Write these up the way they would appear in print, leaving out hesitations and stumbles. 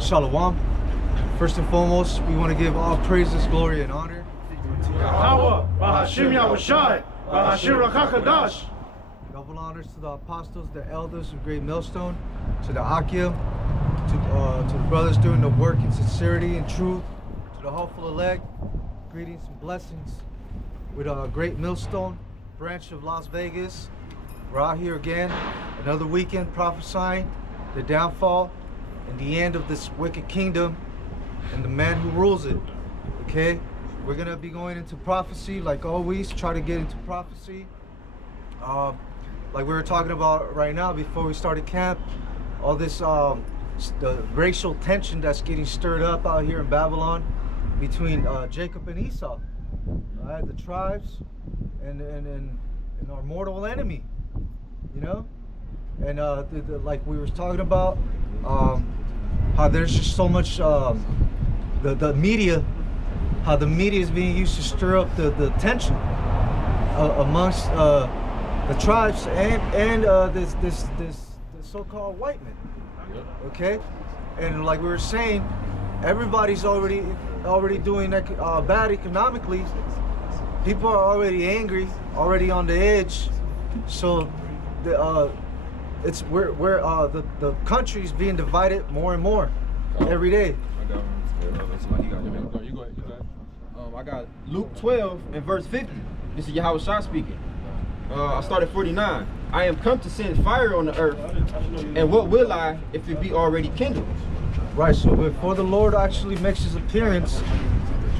Shalom. First and foremost, we want to give all praises, glory, and honor to Yahweh, Bahashim Yahushai, Bahashim Rakakadash. double honors to the apostles, the elders of Great Millstone, to the Akim, to the brothers doing the work in sincerity and truth, to the hopeful elect, greetings and blessings with a Great Millstone branch of Las Vegas. We're out here again, another weekend prophesying the downfall and the end of this wicked kingdom and the man who rules it. Okay, we're gonna be going into prophecy like always. Try to get into prophecy like we were talking about right now before we started camp. All this the racial tension that's getting stirred up out here in Babylon between Jacob and Esau, right? The tribes and our mortal enemy, you know. And like we were talking about, how there's just so much the media, how the media is being used to stir up the tension amongst the tribes and this so-called white men. Okay, and like we were saying, everybody's already doing bad economically. People are already angry, already on the edge. So the country's being divided more and more every day. I got Luke 12 and verse 50. This is Yahushua speaking. I started 49. I am come to send fire on the earth, and what will I if it be already kindled? Right, so before the Lord actually makes his appearance,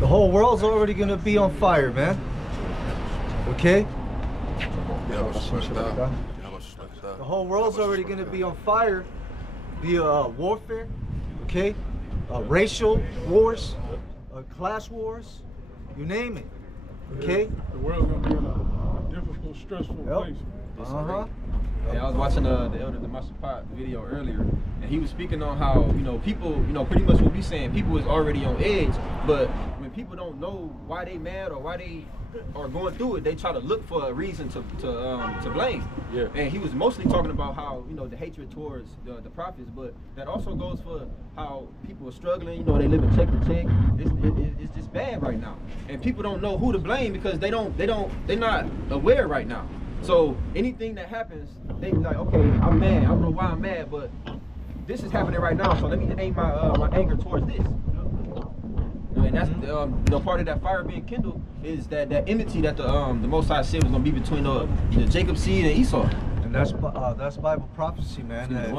the whole world's already gonna be on fire, man. Okay? The whole world's already gonna be on fire via warfare, okay? Racial wars, class wars, you name it, okay? The world's gonna be in a difficult, stressful place. Yeah, I was watching the Elder Damashapot video earlier, and he was speaking on how, people, pretty much what we saying, people is already on edge, but when people don't know why they mad or why they are going through it, they try to look for a reason to blame. Yeah. And he was mostly talking about how, the hatred towards the prophets, but that also goes for how people are struggling, they live in check to check. It's just bad right now. And people don't know who to blame because they're not aware right now. So anything that happens, they be like, okay, I'm mad. I don't know why I'm mad, but this is happening right now. So let me aim my anger towards this. And that's part of that fire being kindled is that enmity that the Most High said was gonna be between the Jacob seed and Esau. And that's Bible prophecy, man. The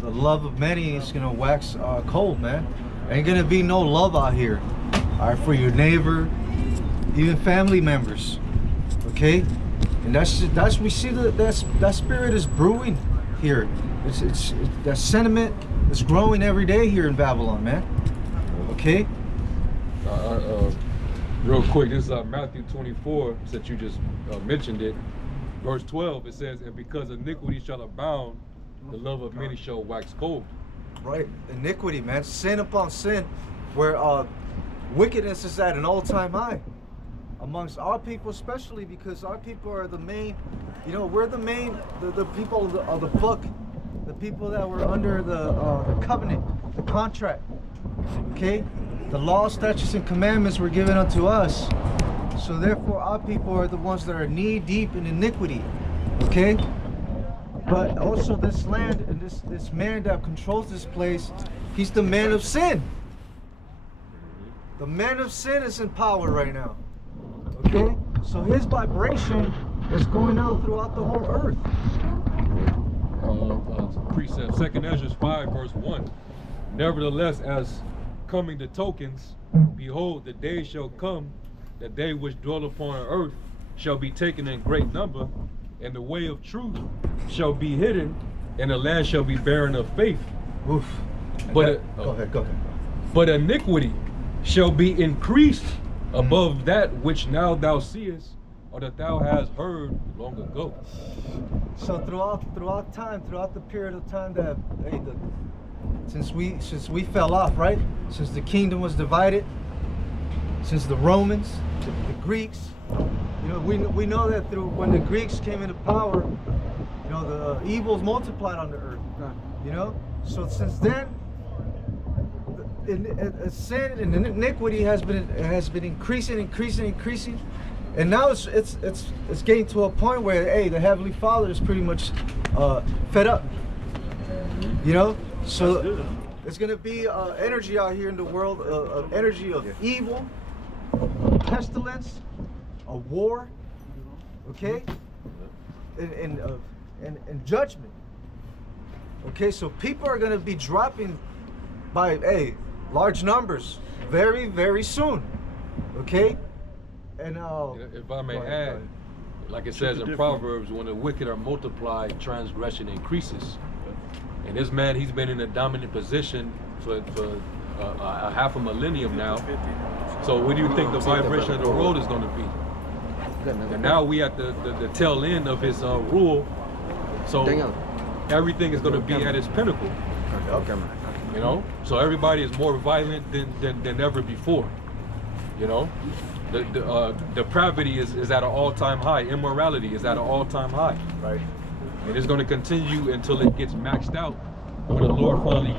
the love of many is gonna wax cold, man. Ain't gonna be no love out here. All right, for your neighbor, even family members. Okay. And that's we see that spirit is brewing here. It's that sentiment is growing every day here in Babylon, man. Okay. Real quick, this is Matthew 24, since you just mentioned it. Verse 12, it says, and because iniquity shall abound, the love of many shall wax cold. Right, iniquity, man, sin upon sin, where wickedness is at an all-time high amongst our people, especially because our people are the main, we're the main, the people of the book, the people that were under the covenant, the contract, okay? The law, statutes, and commandments were given unto us. So therefore, our people are the ones that are knee-deep in iniquity, okay? But also this land and this man that controls this place, he's the man of sin. The man of sin is in power right now. Okay, so his vibration is going out throughout the whole earth. Precept 2 Ezra 5 verse 1. Nevertheless, as coming the tokens, behold, the day shall come, that they which dwell upon the earth shall be taken in great number, and the way of truth shall be hidden, and the land shall be barren of faith. Oof. But go ahead. But iniquity shall be increased above that which now thou seest, or that thou hast heard long ago. So throughout time, throughout the period of time that since we fell off, right? Since the kingdom was divided, since the Romans, the Greeks, we know that through when the Greeks came into power, the evils multiplied on the earth. So since then, sin and iniquity has been increasing, and now it's getting to a point where, hey, the Heavenly Father is pretty much fed up. You know, so there's gonna be energy out here in the world, energy of evil, pestilence, a war, okay, and judgment. Okay, so people are gonna be dropping by large numbers very, very soon. Okay, and if I may add, like it says in Proverbs, when the wicked are multiplied, transgression increases. And this man, he's been in a dominant position for a half a millennium now. So what do you think the vibration of the world is going to be? And now we at the tail end of his rule. So everything is going to be at its pinnacle. You know, so everybody is more violent than ever before. You know, the depravity is at an all-time high. Immorality is at an all-time high. right. And it's going to continue until it gets maxed out. When the Lord finally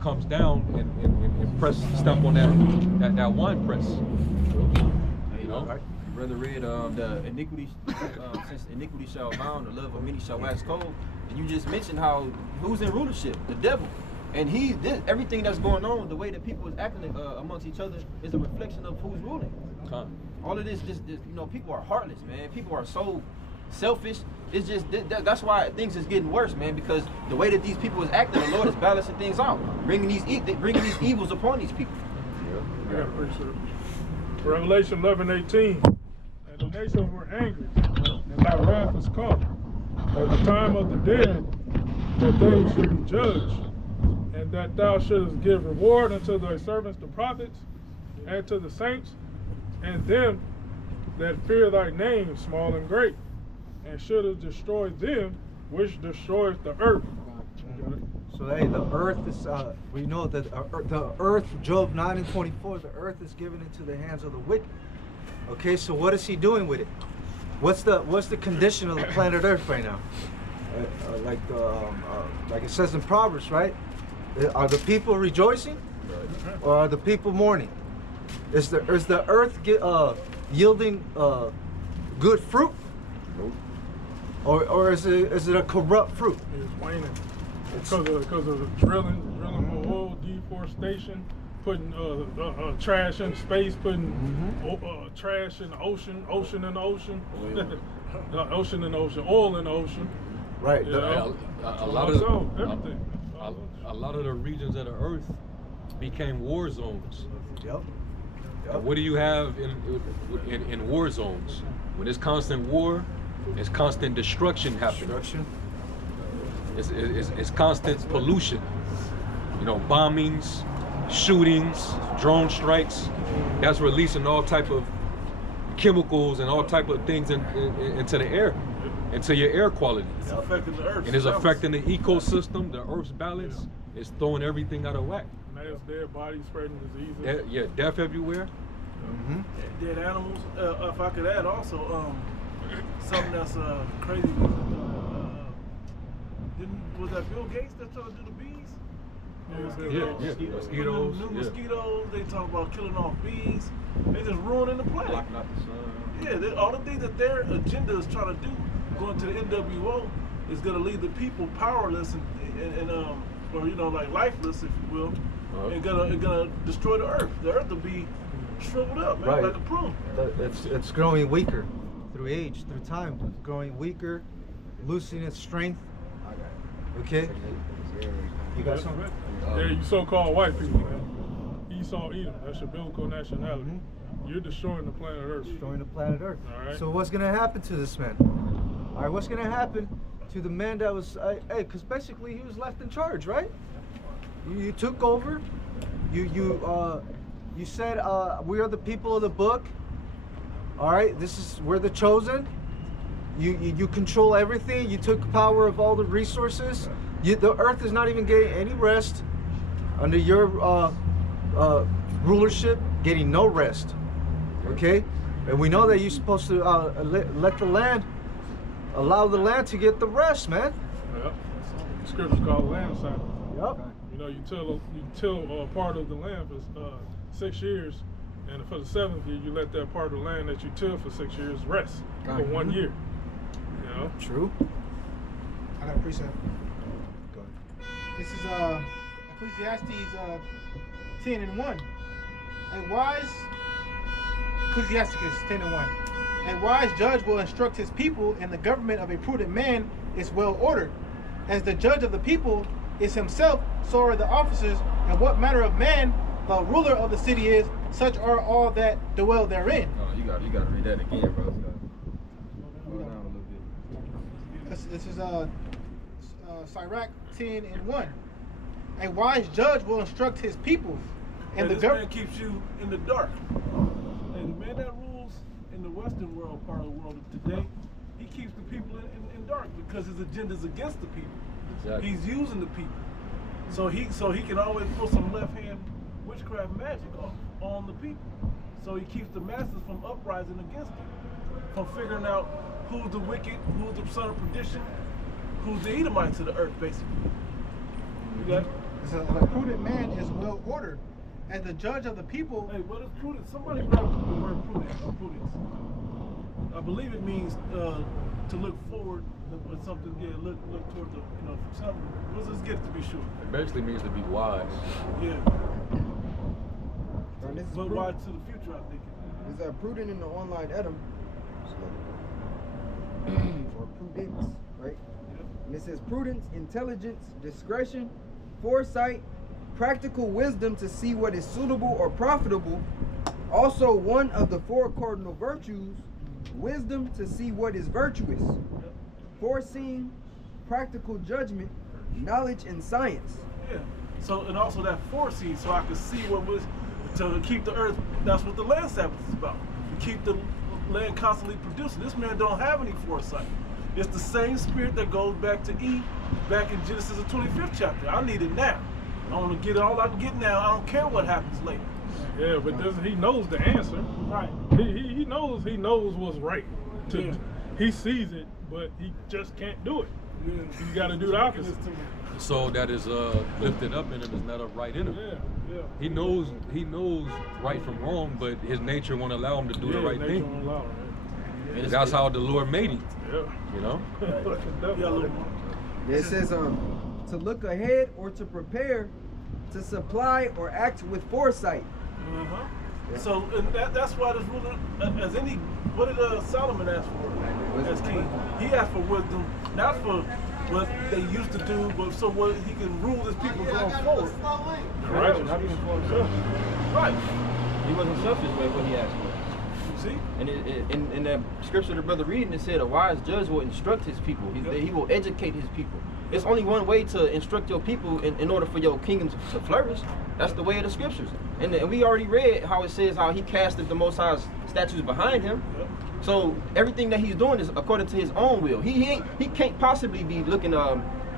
comes down and stamp on that wine press. You know, Right. Brother read the iniquity, since iniquity shall abound, the love of many shall wax cold. And you just mentioned how who's in rulership? The devil. And everything that's going on, the way that people is acting amongst each other, is a reflection of who's ruling. All of this, you know, people are heartless, man. People are so selfish. It's just that's why things is getting worse, man. Because the way that these people is acting, the Lord is balancing things out, bringing these evils upon these people. I got a precept. Revelation 11:18. And the nations were angry, and thy wrath is come at the time of the dead, that they should be judged, and that thou shouldest give reward unto thy servants the prophets, and to the saints, and them that fear thy name, small and great, and shouldest destroy them which destroys the earth. So hey, the earth is, we know that the earth, Job 9:24, the earth is given into the hands of the wicked. Okay, so what is he doing with it? What's the condition of the planet Earth right now? Like it says in Proverbs, right? Are the people rejoicing, or are the people mourning? Is the earth yielding good fruit, or is it a corrupt fruit? It's waning because of the drilling for oil, deforestation, putting trash in space, putting trash in the ocean in the ocean, ocean in the ocean, oil in the ocean. Right. You know? A lot of the regions of the earth became war zones. Yep. And what do you have in war zones? When there's constant war, there's constant destruction happening. It's constant pollution. You know, bombings, shootings, drone strikes. That's releasing all type of chemicals and all type of things into the air, into your air quality. It's affecting the earth. And it's affecting the ecosystem, the earth's balance. It's throwing everything out of whack. Mass dead bodies, spreading diseases. Death everywhere. Dead animals. If I could add also, something that's crazy. Was that Bill Gates that tried to do the bees? Mosquitoes. New mosquitoes. They talk about killing off bees. They just ruining the planet. Blocking out the sun. Yeah, all the things that their agenda is trying to do, going to the NWO, is going to leave the people powerless and or you know, like lifeless, if you will, and gonna destroy the earth. The earth will be shriveled up, man, Right. like a prune. It's growing weaker through age, through time. It's growing weaker, losing its strength. Okay. You got something? Yeah, you so-called white people, man. Esau, Edom, that's your biblical nationality. You're destroying the planet Earth. Destroying the planet Earth. All right. So what's gonna happen to this man? All right, what's gonna happen to the man that was, because basically he was left in charge, right? You took over. You said we are the people of the book. All right, we're the chosen. You control everything. You took power of all the resources. The earth is not even getting any rest under your rulership. Getting no rest. Okay, and we know that you're supposed to let the land, allow the land to get the rest, man. Yep. Scriptures called land silence. Yep. You you till part of the land for 6 years, and for the 7th year, you let that part of the land that you till for 6 years rest for 1 year. You know? True. I got a precept. Go ahead. This is Ecclesiastes 10:1. A wise Ecclesiastes 10:1. A wise judge will instruct his people, and the government of a prudent man is well ordered. As the judge of the people is himself, so are the officers, and what manner of man the ruler of the city is, such are all that dwell therein. Oh, you gotta read that again, bro. Slow down a little bit. This is Sirach 10:1. A wise judge will instruct his people, and the this man government keeps you in the dark. And the man that rules in the Western world, part of the world of today, he keeps the people in dark because his agenda is against the people. Exactly. He's using the people, so he can always pull some left hand witchcraft magic on the people. So he keeps the masses from uprising against him, from figuring out who's the wicked, who's the son of perdition, who's the Edomites of the earth, basically. You got it? a prudent man is well ordered. As the judge of the people, Hey, what is prudence? Somebody brought up the word prudence or prudence. I believe it means to look forward with something. Yeah, look toward the something. Let's get it to be sure. It basically means to be wise. Yeah, And this is but wide to the future, I think. Is prudent in the online Edom, or prudence, right? And it says prudence, intelligence, discretion, foresight, practical wisdom to see what is suitable or profitable. Also one of the 4 cardinal virtues, wisdom to see what is virtuous, foreseeing, practical judgment, knowledge and science. Yeah. So and also that foresee, so I could see what was to keep the earth. That's what the land Sabbath is about. To keep the land constantly producing. This man don't have any foresight. It's the same spirit that goes back to Eve, back in Genesis the 25th chapter. I need it now. I want to get all I can get now. I don't care what happens later. Yeah, but he knows the answer. Right. He knows what's right. Yeah. He sees it, but he just can't do it. Yeah. You got to do the opposite. The soul that is lifted up in him is not upright in him. Yeah. He knows right from wrong, but his nature won't allow him to do the right nature thing. won't allow it, And that's how the Lord made him. Yeah. You know? Yeah, a little more. It says to look ahead or to prepare, to supply or act with foresight. Uh-huh. So and that's why this ruler, as any, what did Solomon ask for as king? He asked for wisdom, not for what they used to do, but so what he can rule his people going forward. Right. Not even for himself. Right. He wasn't selfish with what he asked for. You see? And in that scripture the brother reading, it said a wise judge will instruct his people. He will educate his people. It's only one way to instruct your people in order for your kingdom to flourish. That's the way of the scriptures. And we already read how it says how he casted the Most High's statues behind him. Yep. So everything that he's doing is according to his own will. He can't possibly be looking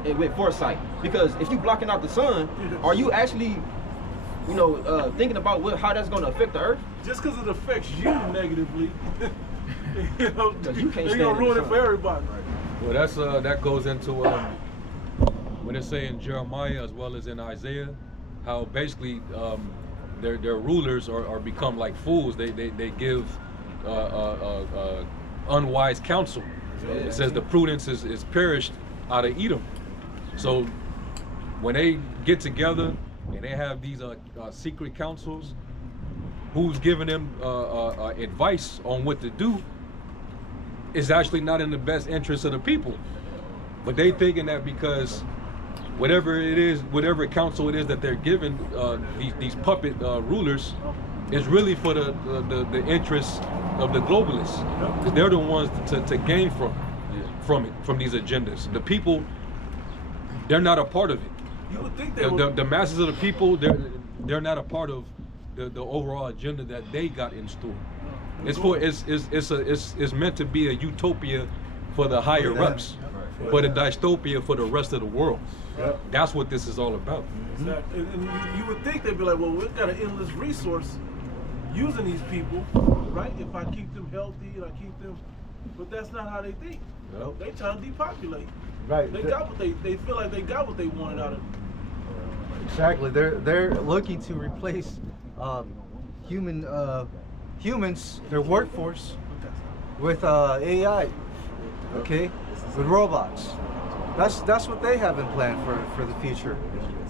with foresight, because if you blocking out the sun, are you actually thinking about how that's going to affect the earth? Just because it affects you negatively, you know, You can't they're stand gonna in ruin the it for sun. everybody. Well, that's that goes into when it's saying Jeremiah as well as in Isaiah, how basically their rulers are become like fools. They give unwise counsel. It says the prudence is perished out of Edom. So when they get together and they have these secret councils, who's giving them advice on what to do is actually not in the best interest of the people. But they thinking that because whatever it is, whatever counsel it is that they're giving these puppet rulers is really for the interests of the globalists. Because they're the ones to gain from these agendas. The people, they're not a part of it. You would think they would. The masses of the people, they're not a part of the overall agenda that they got in store. It's meant to be a utopia for the higher ups, but a dystopia for the rest of the world. Yep. That's what this is all about. Exactly. And you would think they'd be like, well, we've got an endless resource using these people, right? If I keep them healthy and I keep them, but that's not how they think. Yep. They trying to depopulate. Right. They got what they feel like they got what they wanted out of it. Exactly. They're looking to replace humans, their workforce, with AI. Okay, with robots. That's what they have in plan for the future.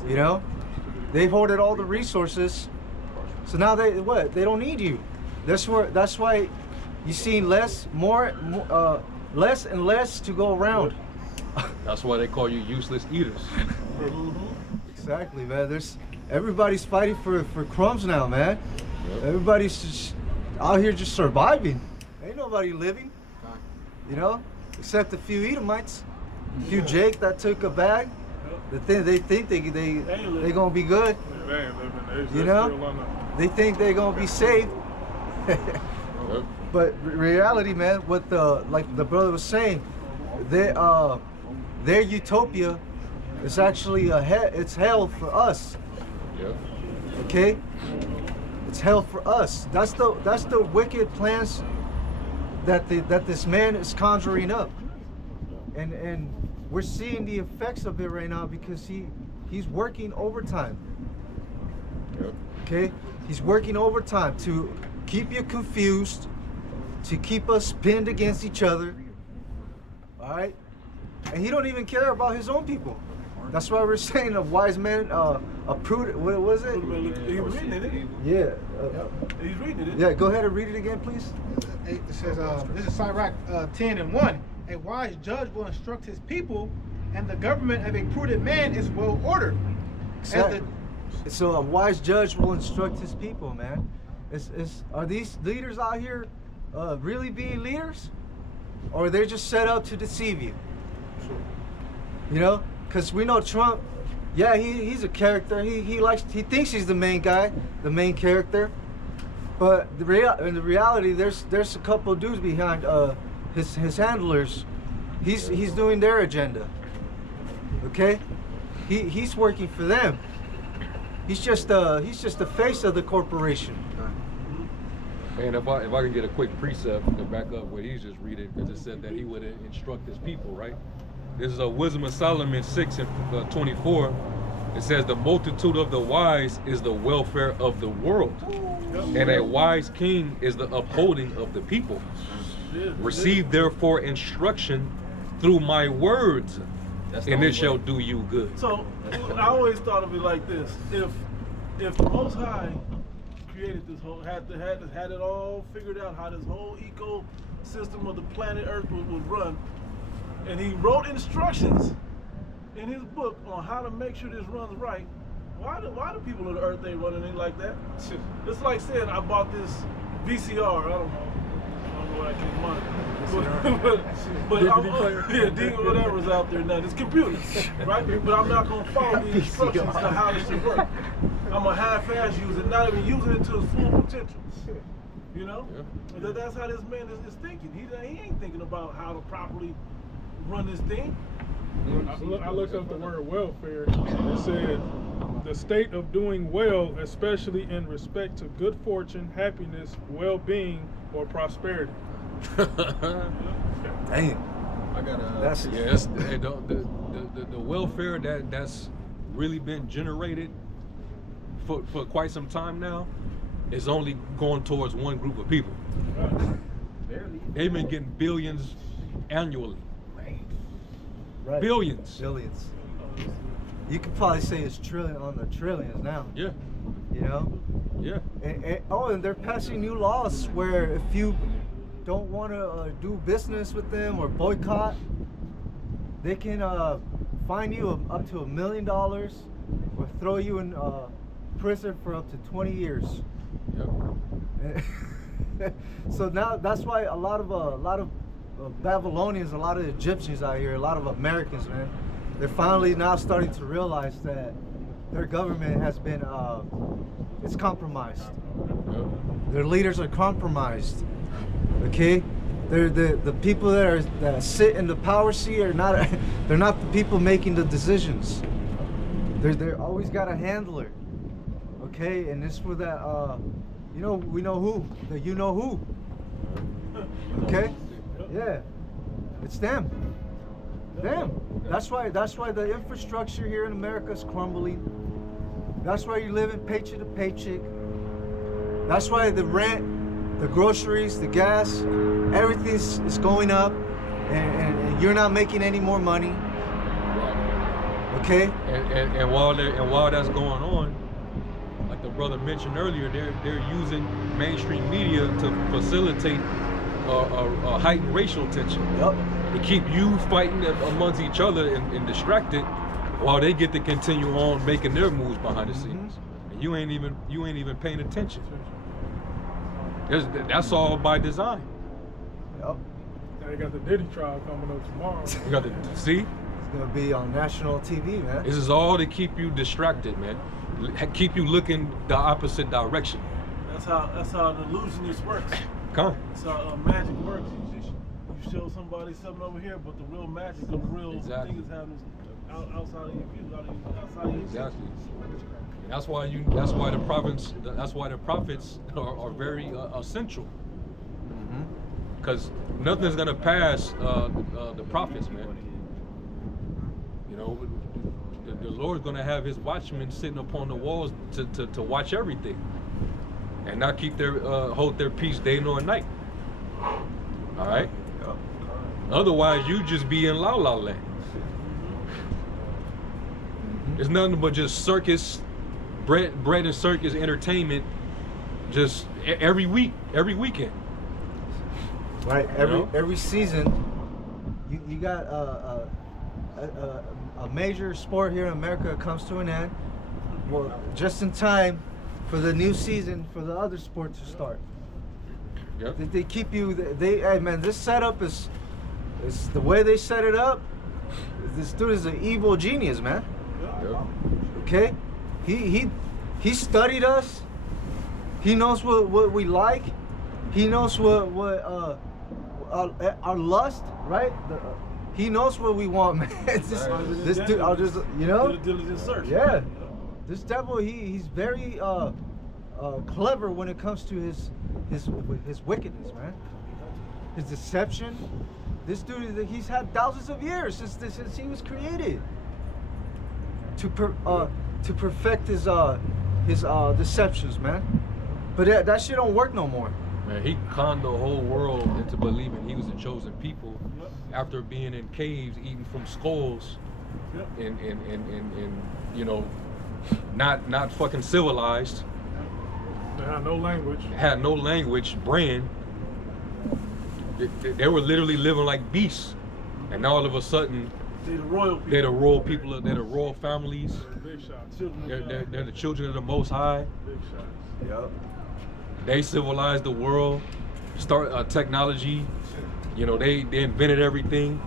You know, they've hoarded all the resources, so now they don't need you. That's why you see less and less to go around. That's why they call you useless eaters. Exactly, man. Everybody's fighting for crumbs now, man. Yep. Everybody's just out here just surviving. Ain't nobody living, you know, except a few Edomites, a few Jake that took a bag. They think they gonna be good. They ain't living. You know, they think they're gonna be safe. But reality, man, what like the brother was saying, their utopia is actually it's hell for us. Yeah. Okay, it's hell for us. That's the wicked plans that this man is conjuring up, and we're seeing the effects of it right now because he's working overtime. Yep. Okay, he's working overtime to keep you confused, to keep us pinned against each other. All right, and he don't even care about his own people. That's why we're saying a wise man, a prudent. What was it? He's reading it. Yeah. He's reading it. Yeah. Go ahead and read it again, please. It says, this is Sirach 10:1. A wise judge will instruct his people, and the government of a prudent man is well ordered. Exactly. So a wise judge will instruct his people, man. Are these leaders out here really being leaders, or they're just set up to deceive you? You know, because we know Trump. Yeah, he's a character. He thinks he's the main guy, the main character. But in the reality, there's a couple of dudes behind his handlers. He's doing their agenda. Okay, he's working for them. He's just the face of the corporation. And if I can get a quick precept to back up what he's just reading, because it said that he would instruct his people, right? This is a Wisdom of Solomon 6:24. It says, the multitude of the wise is the welfare of the world, and a wise king is the upholding of the people. Receive therefore instruction through my words, and it shall do you good. So I always thought of it like this: if the Most High created this whole, had it all figured out how this whole ecosystem of the planet Earth would run, and he wrote instructions in his book on how to make sure this runs right, why do people of the Earth ain't running it like that? It's like saying I bought this VCR. I don't know what I can monitor. But whatever's out there now. It's computers, right? But I'm not gonna follow the instructions to how it should work. I'm a half-ass user, not even using it to its full potential. You know? Yeah. That's how this man is thinking. He ain't thinking about how to properly run this thing. I looked up the word welfare. It said the state of doing well, especially in respect to good fortune, happiness, well-being, or prosperity. Dang. That's the welfare that's really been generated for quite some time now is only going towards one group of people. They've been getting billions annually. Right. Billions. You could probably say it's on the trillions now. Yeah. You know? Yeah. And they're passing new laws where if you don't want to do business with them or boycott, they can fine you up to $1 million or throw you in prison for up to 20 years. Yep. So now that's why a lot of Babylonians, a lot of Egyptians out here, a lot of Americans, man, they're finally now starting to realize that their government has been it's compromised. Yep. Their leaders are compromised. Okay, they're the people that sit in the power seat are not they're not the people making the decisions. They're always got a handler. Okay, and it's for that we know who, the you know who. Okay, yeah, it's them. That's why the infrastructure here in America is crumbling. That's why you're living paycheck to paycheck. That's why the rent, the groceries, the gas, everything is going up, and you're not making any more money. Okay. And while that's going on, like the brother mentioned earlier, they're using mainstream media to facilitate a heightened racial tension. Yep. To keep you fighting amongst each other and distracted, while they get to continue on making their moves behind the scenes, and you ain't even paying attention. That's all by design. Yep. They got the Diddy trial coming up tomorrow. You got to see. It's gonna be on national TV, man. This is all to keep you distracted, man. Keep you looking the opposite direction. That's how the illusionist works. Come. That's how magic works. You show somebody something over here, but the real magic, the real thing is happening outside of your view, outside of your Exactly. That's why the prophets are very essential. Because nothing's gonna pass the prophets, man. You know, the Lord's gonna have His watchmen sitting upon the walls to watch everything, and not keep hold their peace day nor night. All right. Yep. Otherwise, you just be in la la land. It's nothing but just circus, bread and circus entertainment, just every week, every weekend. Right. Every season, you got a major sport here in America comes to an end. Well, just in time for the new season for the other sport to start. Yep. They keep you. Hey man, this setup is the way they set it up. This dude is an evil genius, man. Yep. Okay, he studied us. He knows what we like. He knows what our lust, right? He knows what we want, man. This dude, I'll just diligent search. Yeah, this devil, he's very clever when it comes to his wickedness, man. His deception. This dude, he's had thousands of years since he was created to perfect his deceptions, man. But that shit don't work no more. Man, he conned the whole world into believing he was a chosen people after being in caves eating from skulls and you know, not fucking civilized. They had no language. Had no language, brand. They were literally living like beasts. And all of a sudden, They're the royal people. they're the royal people, they're the royal families. Big shots. They're the children of the Most High. Big shots. Yep. They civilized the world, start technology. You know, they invented everything.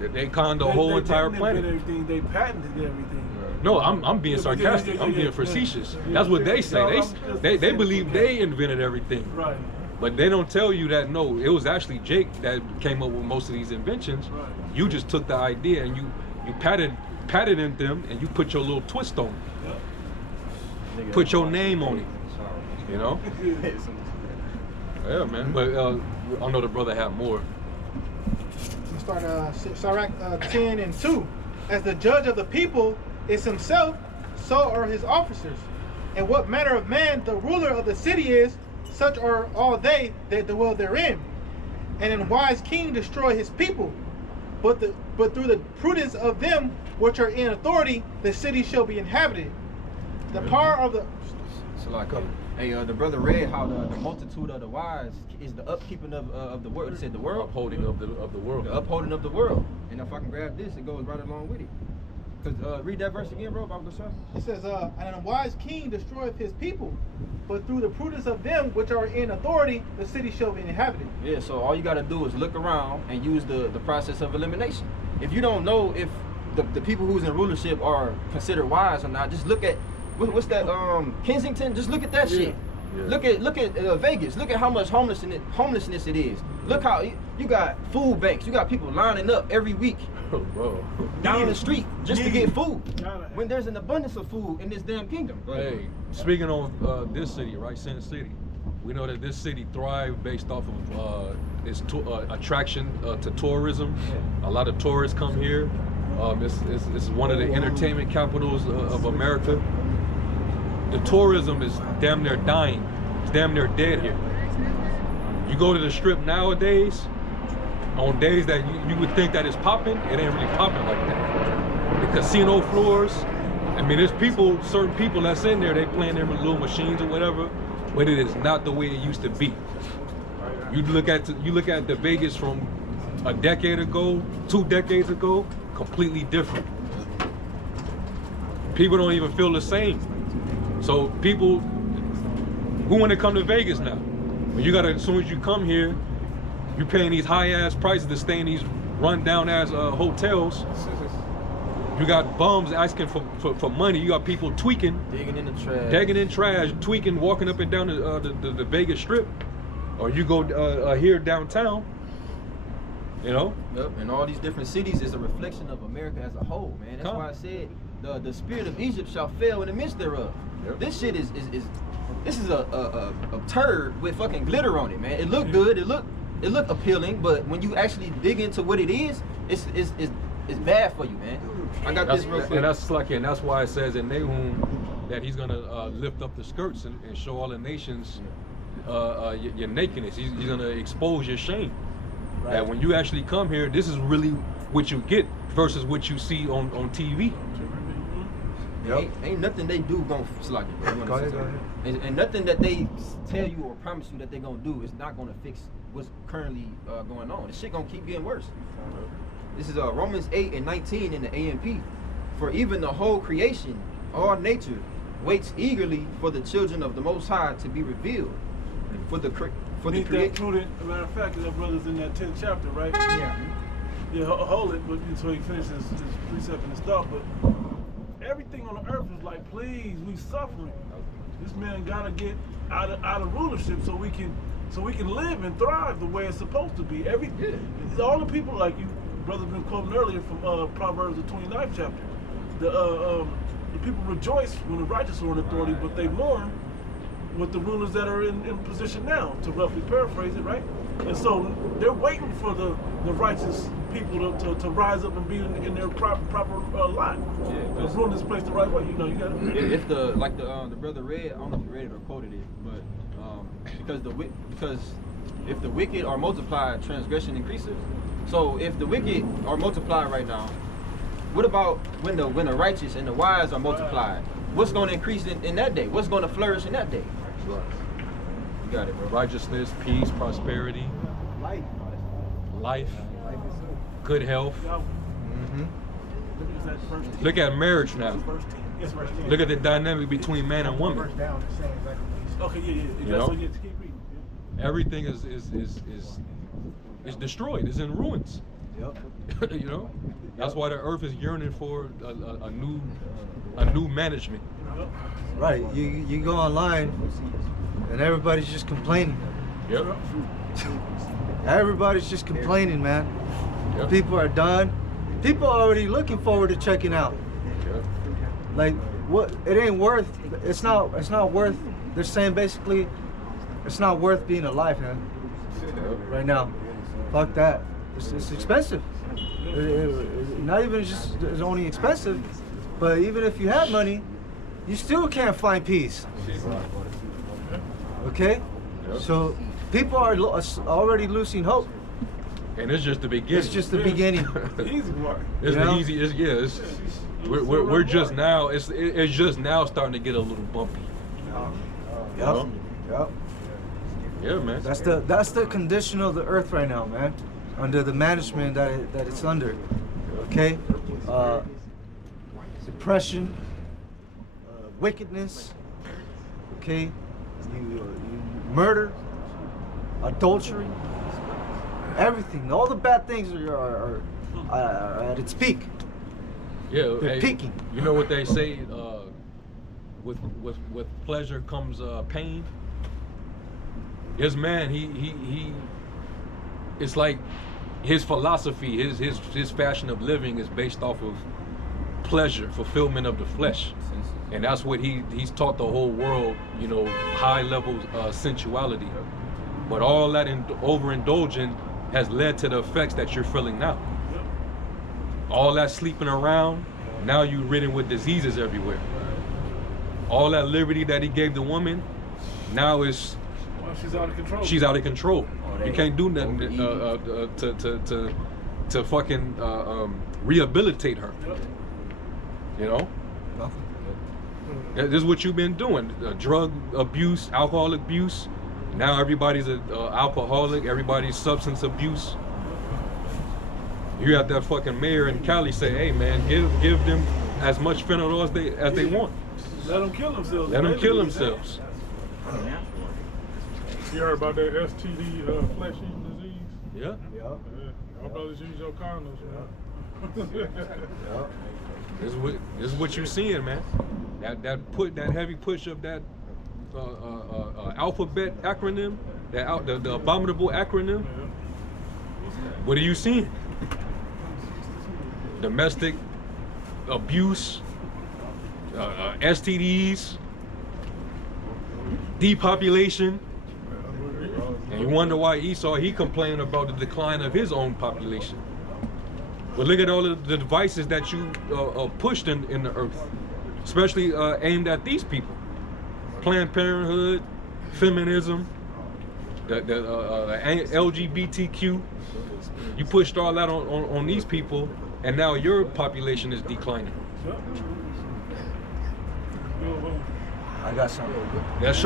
They conned the whole entire planet. Everything. They patented everything. No, I'm being sarcastic. I'm being facetious. That's what they say. They believe they invented everything. Right. But they don't tell you that, no, it was actually Jake that came up with most of these inventions. Right. You just took the idea and you patented them and you put your little twist on it. Yep. Put your name on it. You know? Yeah, man. But I know the brother had more. We start Sirach 10:2. As the judge of the people is himself, so are his officers. And what manner of man the ruler of the city is, such are all they that dwell therein. And an wise king destroy his people, but through the prudence of them which are in authority, the city shall be inhabited. The power of the the brother read how the multitude of the wise is the upkeeping of the world. He said the world. Upholding of the world. The upholding of the world. And if I can grab this, it goes right along with it. Cause read that verse again, bro. It says, and a wise king destroyeth his people, but through the prudence of them which are in authority, the city shall be inhabited. Yeah, so all you gotta do is look around and use the process of elimination. If you don't know if the people who's in rulership are considered wise or not, just look at what's that Kensington. Just look at that shit. Yeah. Look at Vegas. Look at how much homelessness it is. Look how you got food banks. You got people lining up every week down the street just to get food. When there's an abundance of food in this damn kingdom. Hey, speaking of this city, right, Sin City, we know that this city thrived based off of its attraction to tourism. A lot of tourists come here. It's one of the entertainment capitals of America. the tourism is damn near dying. It's damn near dead here. You go to the Strip nowadays, on days that you would think that it's popping, it ain't really popping like that. The casino floors, I mean, there's people, certain people that's in there, they playing their little machines or whatever, but it is not the way it used to be. You look at the Vegas from a decade ago, 2 decades ago, completely different. People don't even feel the same. So people who want to come to Vegas now, when you gotta, as soon as you come here, you're paying these high ass prices to stay in these run down ass hotels. You got bums asking for money. You got people tweaking, Digging in trash, tweaking, walking up and down the Vegas Strip, or you go here downtown. You know. Yep. And all these different cities is a reflection of America as a whole, man. That's why I said the spirit of Egypt shall fail in the midst thereof. Yep. This shit is a turd with fucking glitter on it, man. It looked good. It looked appealing, but when you actually dig into what it is, it's bad for you, man. I got this real quick. And that's why it says in Nahum that he's gonna lift up the skirts and show all the nations your nakedness. He's gonna expose your shame. Right. That when you actually come here, this is really what you get versus what you see on TV. Yep. Ain't nothing they do gonna slack it. Go ahead. And nothing that they tell you or promise you that they're gonna do is not gonna fix what's currently going on. This shit gonna keep getting worse. This is Romans 8:19 in the AMP. For even the whole creation, all nature, waits eagerly for the children of the Most High to be revealed. For the creation. As a matter of fact, that brother's in that 10th chapter, right? Yeah. Yeah, hold it, but until he finishes his precept and his thought. But everything on the earth is like, please, we suffering. This man gotta get out of rulership so we can live and thrive the way it's supposed to be. All the people, like you brother been quoting earlier from Proverbs the 29th chapter. The people rejoice when the righteous are in authority, but they mourn with the rulers that are in position now, to roughly paraphrase it, right? And so they're waiting for the righteous people to rise up and be in their proper lot. Yeah, rule this place the right way. You know, you got to. If the brother read, I don't know if he read it or quoted it, but because if the wicked are multiplied, transgression increases. So if the wicked are multiplied right now, what about when the righteous and the wise are multiplied? What's going to increase in that day? What's going to flourish in that day? Right. You got it, bro. Righteousness, peace, prosperity, life, good health. Mm-hmm. Look at marriage now. Look at the dynamic between man and woman. Okay, yeah. You know? So, yeah, keep reading. Yeah. Everything is destroyed. It's in ruins. Yep. You know, that's why the earth is yearning for a new management. Right. You go online, and everybody's just complaining. Yep. Everybody's just complaining, man. Yep. People are done. People are already looking forward to checking out. Yep. Like, what? It ain't worth. It's not worth. They're saying basically, it's not worth being alive, man. Right now, fuck that. It's expensive. Not even just it's only expensive, but even if you have money, you still can't find peace. Okay, so people are already losing hope. And it's just the beginning. It's just the beginning. Easy part. It's the easy. We're just now. It's just now starting to get a little bumpy. Yep. Yep. Yeah, man. That's the condition of the earth right now, man. Under the management that it's under. Okay. Depression, wickedness. Okay. You murder, adultery, everything. All the bad things are at its peak. Yeah, They're peaking. You know what they say? With pleasure comes pain. His man, he it's like his philosophy, his fashion of living is based off of pleasure, fulfillment of the flesh. And that's what he's taught the whole world, you know, high level sensuality. But all that overindulging has led to the effects that you're feeling now. All that sleeping around, now you're ridden with diseases everywhere. all that liberty that he gave the woman, now is Well, she's out of control. she's out of control. You can't do nothing to fucking rehabilitate her. Yep. You know, Nothing. this is what you've been doing: drug abuse, alcohol abuse. Now everybody's an alcoholic. Everybody's substance abuse. You have that fucking mayor in Cali say, "Hey man, give them as much fentanyl as they want. Let them kill themselves. Let them kill Basically, themselves." You heard about that STD, flesh eating disease? Yeah. Yep. Yeah. Y'all brothers use your condoms, man. Yep. This is what you're seeing, man. That heavy push of that alphabet acronym, the abominable acronym. What are you seeing? Domestic abuse, STDs, depopulation. And you wonder why Esau, he complained about the decline of his own population. But look at all of the devices that you pushed in the earth, especially aimed at these people. Planned Parenthood, feminism, the LGBTQ. You pushed all that on these people, and now your population is declining. I got something. That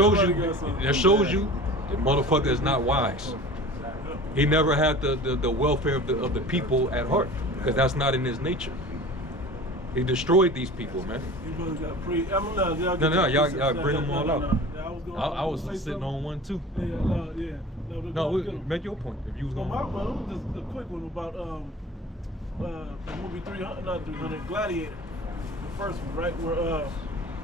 shows you the motherfucker is not wise. He never had the welfare of the people at heart, because that's not in his nature. He destroyed these people, man. No, y'all bring them all out. I was sitting on one too. No, make your point. If you was Well, going. my brother, just a quick one about the movie 300, not 300, Gladiator, the first one, right? Where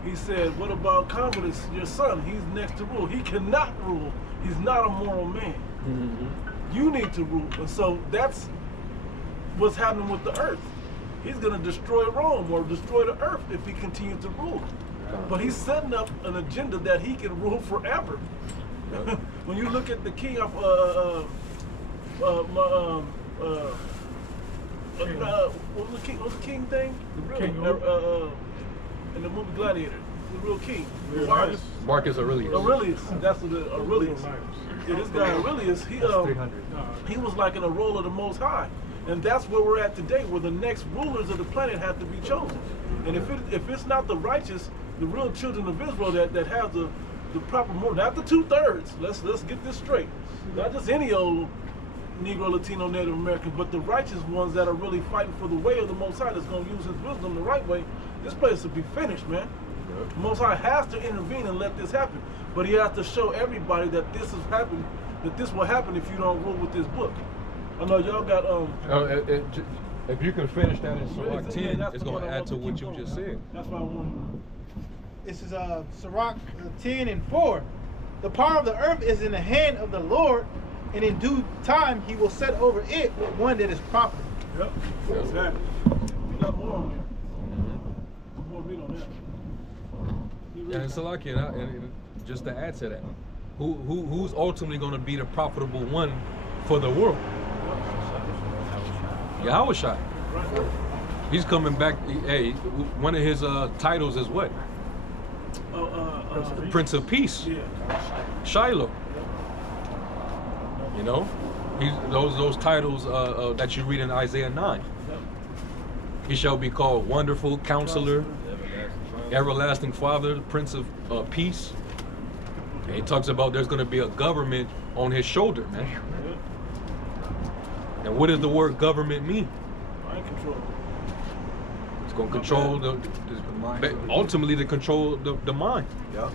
he said, "What about Commodus, your son? He's next to rule. He cannot rule. He's not a moral man. You need to rule." And so that's what's happening with the earth. He's going to destroy Rome or destroy the earth if he continues to rule. But he's setting up an agenda that he can rule forever. When you look at the king of what was the king thing? The real, in the movie Gladiator, the real king. Marcus Aurelius. Aurelius, that's what the Aurelius. Yeah, this guy Aurelius, he 300. he was like in a role of the Most High, and that's where we're at today, where the next rulers of the planet have to be chosen. And if it's not the righteous, the real children of Israel that have the proper moral, not the 2/3. Let's get this straight. Not just any old Negro, Latino, Native American, but the righteous ones that are really fighting for the way of the Most High, that's going to use His wisdom the right way. This place will be finished, man. The Most High has to intervene and let this happen, but He has to show everybody that this has happened, that this will happen if you don't rule with this book. I know y'all got If you can finish that in Sirach 10, that's it's the going one to I add to want what keep you going. just said. That's why I wanted. This is Sirach 10 and 4. The power of the earth is in the hand of the Lord, and in due time He will set over it one that is profitable. Yep. Exactly. We got more on there. More meat on that. And Salaki, and just to add to that, who's ultimately going to be the profitable one for the world? Yahushua. He's coming back. Hey, one of his titles is what? Prince of Peace. Yeah. Shiloh. You know, those titles that you read in Isaiah 9. He shall be called Wonderful Counselor, Everlasting Father, Prince of Peace. And he talks about there's going to be a government on his shoulder, man. And what does the word government mean? Mind control. It's going to control ultimately to control the mind. Yep.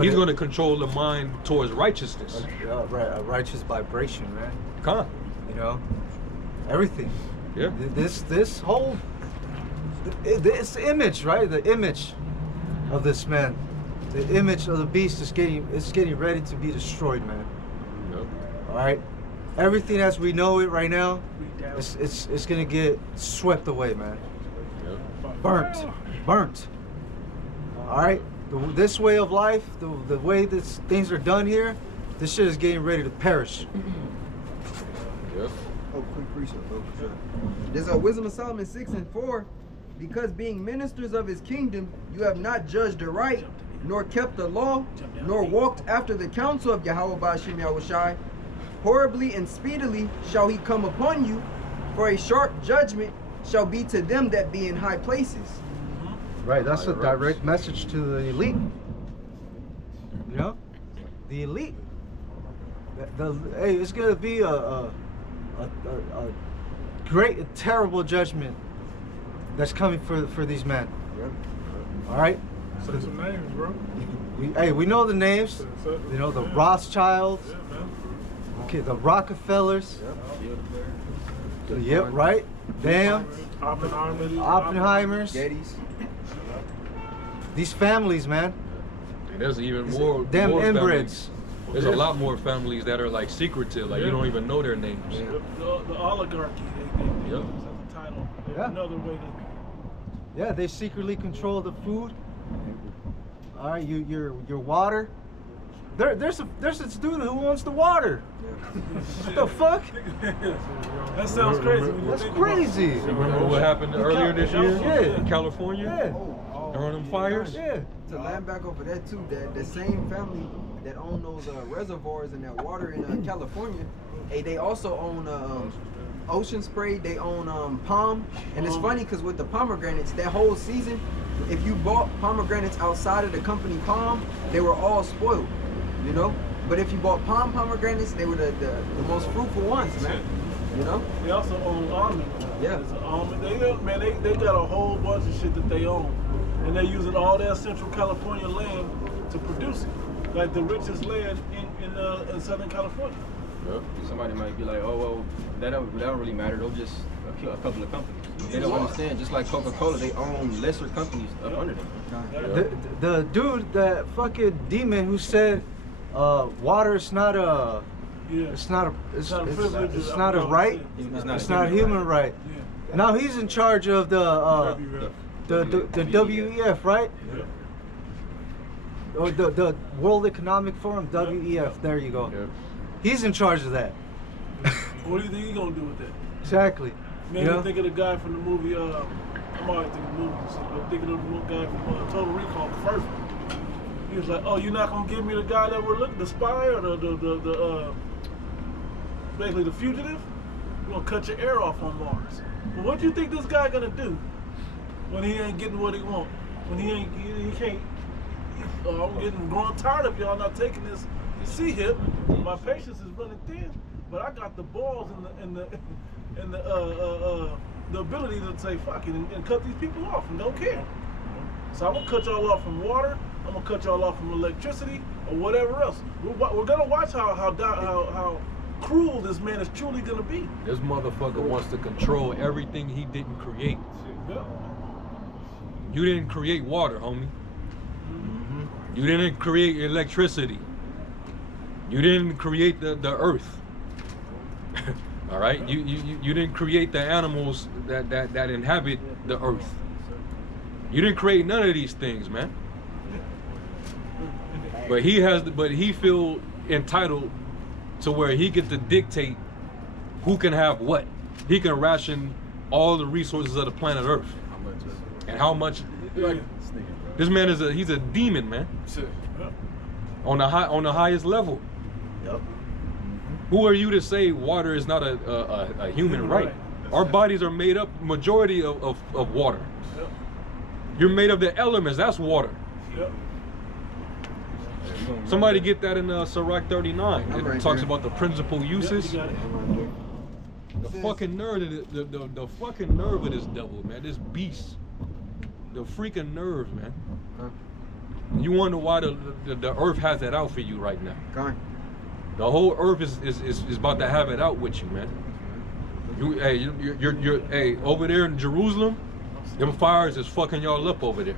He's going to control the mind towards righteousness. Yeah, right. A righteous vibration, man. Come. You know, everything. Yeah. This whole this image, right? The image of this man, the image of the beast is getting ready to be destroyed, man. Yep. All right. Everything as we know it right now, it's gonna get swept away, man. Yep. Burnt. All right. This way of life, the way that things are done here, this shit is getting ready to perish. Yep. Oh, quick precept. There's a Wisdom of Solomon 6 and 4. Because being ministers of his kingdom, you have not judged aright, nor kept the law, nor walked after the counsel of Yahweh Ba'ashem Yahushai, horribly and speedily shall he come upon you, for a sharp judgment shall be to them that be in high places. Right, that's a direct message to the elite. You know, the elite. Hey, it's gonna be a great, a terrible judgment that's coming for these men. All right. Say some names, bro. We know the names. You know, the Rothschilds. Yeah, man. Okay, the Rockefellers. Yep, right. Them. Oppenheimers. Gettys. These families, man. There's even more. Them more inbreds. families. There's a lot more families that are like secretive, like you don't even know their names. The oligarchy, they Yep. use as a title. Yeah. Another way to. Yeah, they secretly control the food. All right, your water. There's this dude who owns the water. What the fuck? That sounds crazy. When you That's think crazy. Remember what happened earlier this year Yeah. in California? Yeah, During them fires? yeah. To land back over that too, that the same family that own those reservoirs and that water in California, they also own Ocean Spray. They own palm, and it's funny because with the pomegranates, that whole season, if you bought pomegranates outside of the company Palm, they were all spoiled, you know. But if you bought palm pomegranates, they were the most fruitful ones, man. You know. They also own almond. Yeah. There's an almond. They got a whole bunch of shit that they own, and they're using all their Central California land to produce it, like the richest land in Southern California. Yep. Somebody might be like, oh, well, that don't really matter. They'll just a couple of companies. They don't understand. Just like Coca-Cola, they own lesser companies up under them. The dude, that fucking demon who said, water is not a. Yeah. It's not a. It's not a privilege. It's not a right. It's not a human right. Yeah. Now he's in charge of the WEF, right? Yeah. Or the World Economic Forum, WEF. There you go. Yep. He's in charge of that. What do you think he's gonna do with that? Exactly. Man, You know? I think of the guy from the movie. I'm always thinking of movies, but thinking of the guy from Total Recall, the first one. He was like, "Oh, you're not gonna give me the guy that we're looking, the spy or the basically the fugitive? We're gonna cut your air off on Mars." But what do you think this guy gonna do when he ain't getting what he want? When he can't. I'm growing tired of y'all not taking this. You see him, my patience is running thin, but I got the balls and the ability to say fuck it and cut these people off and don't care. So I'm gonna cut y'all off from water. I'm gonna cut y'all off from electricity or whatever else. We're gonna watch how cruel this man is truly gonna be. This motherfucker wants to control everything he didn't create. Yeah. You didn't create water, homie. You didn't create electricity. You didn't create the earth. All right? You didn't create the animals that inhabit the earth. You didn't create none of these things, man. But he feel entitled to where he gets to dictate who can have what. He can ration all the resources of the planet Earth. And how much like, this man he's a demon, man. On the highest level. Yep. Who are you to say water is not a human right? Our bodies are made up majority of water. Yep. You're made of the elements, that's water. Yep. Somebody get that in Sirach 39. I'm It right talks there. about the principal uses. You got it. The fucking nerve of the fucking nerve of this devil, man. This beast. The freaking nerve, man. You wonder why the earth has that out for you right now. Gone. The whole earth is about to have it out with you, man. You're over there in Jerusalem, them fires is fucking y'all up over there.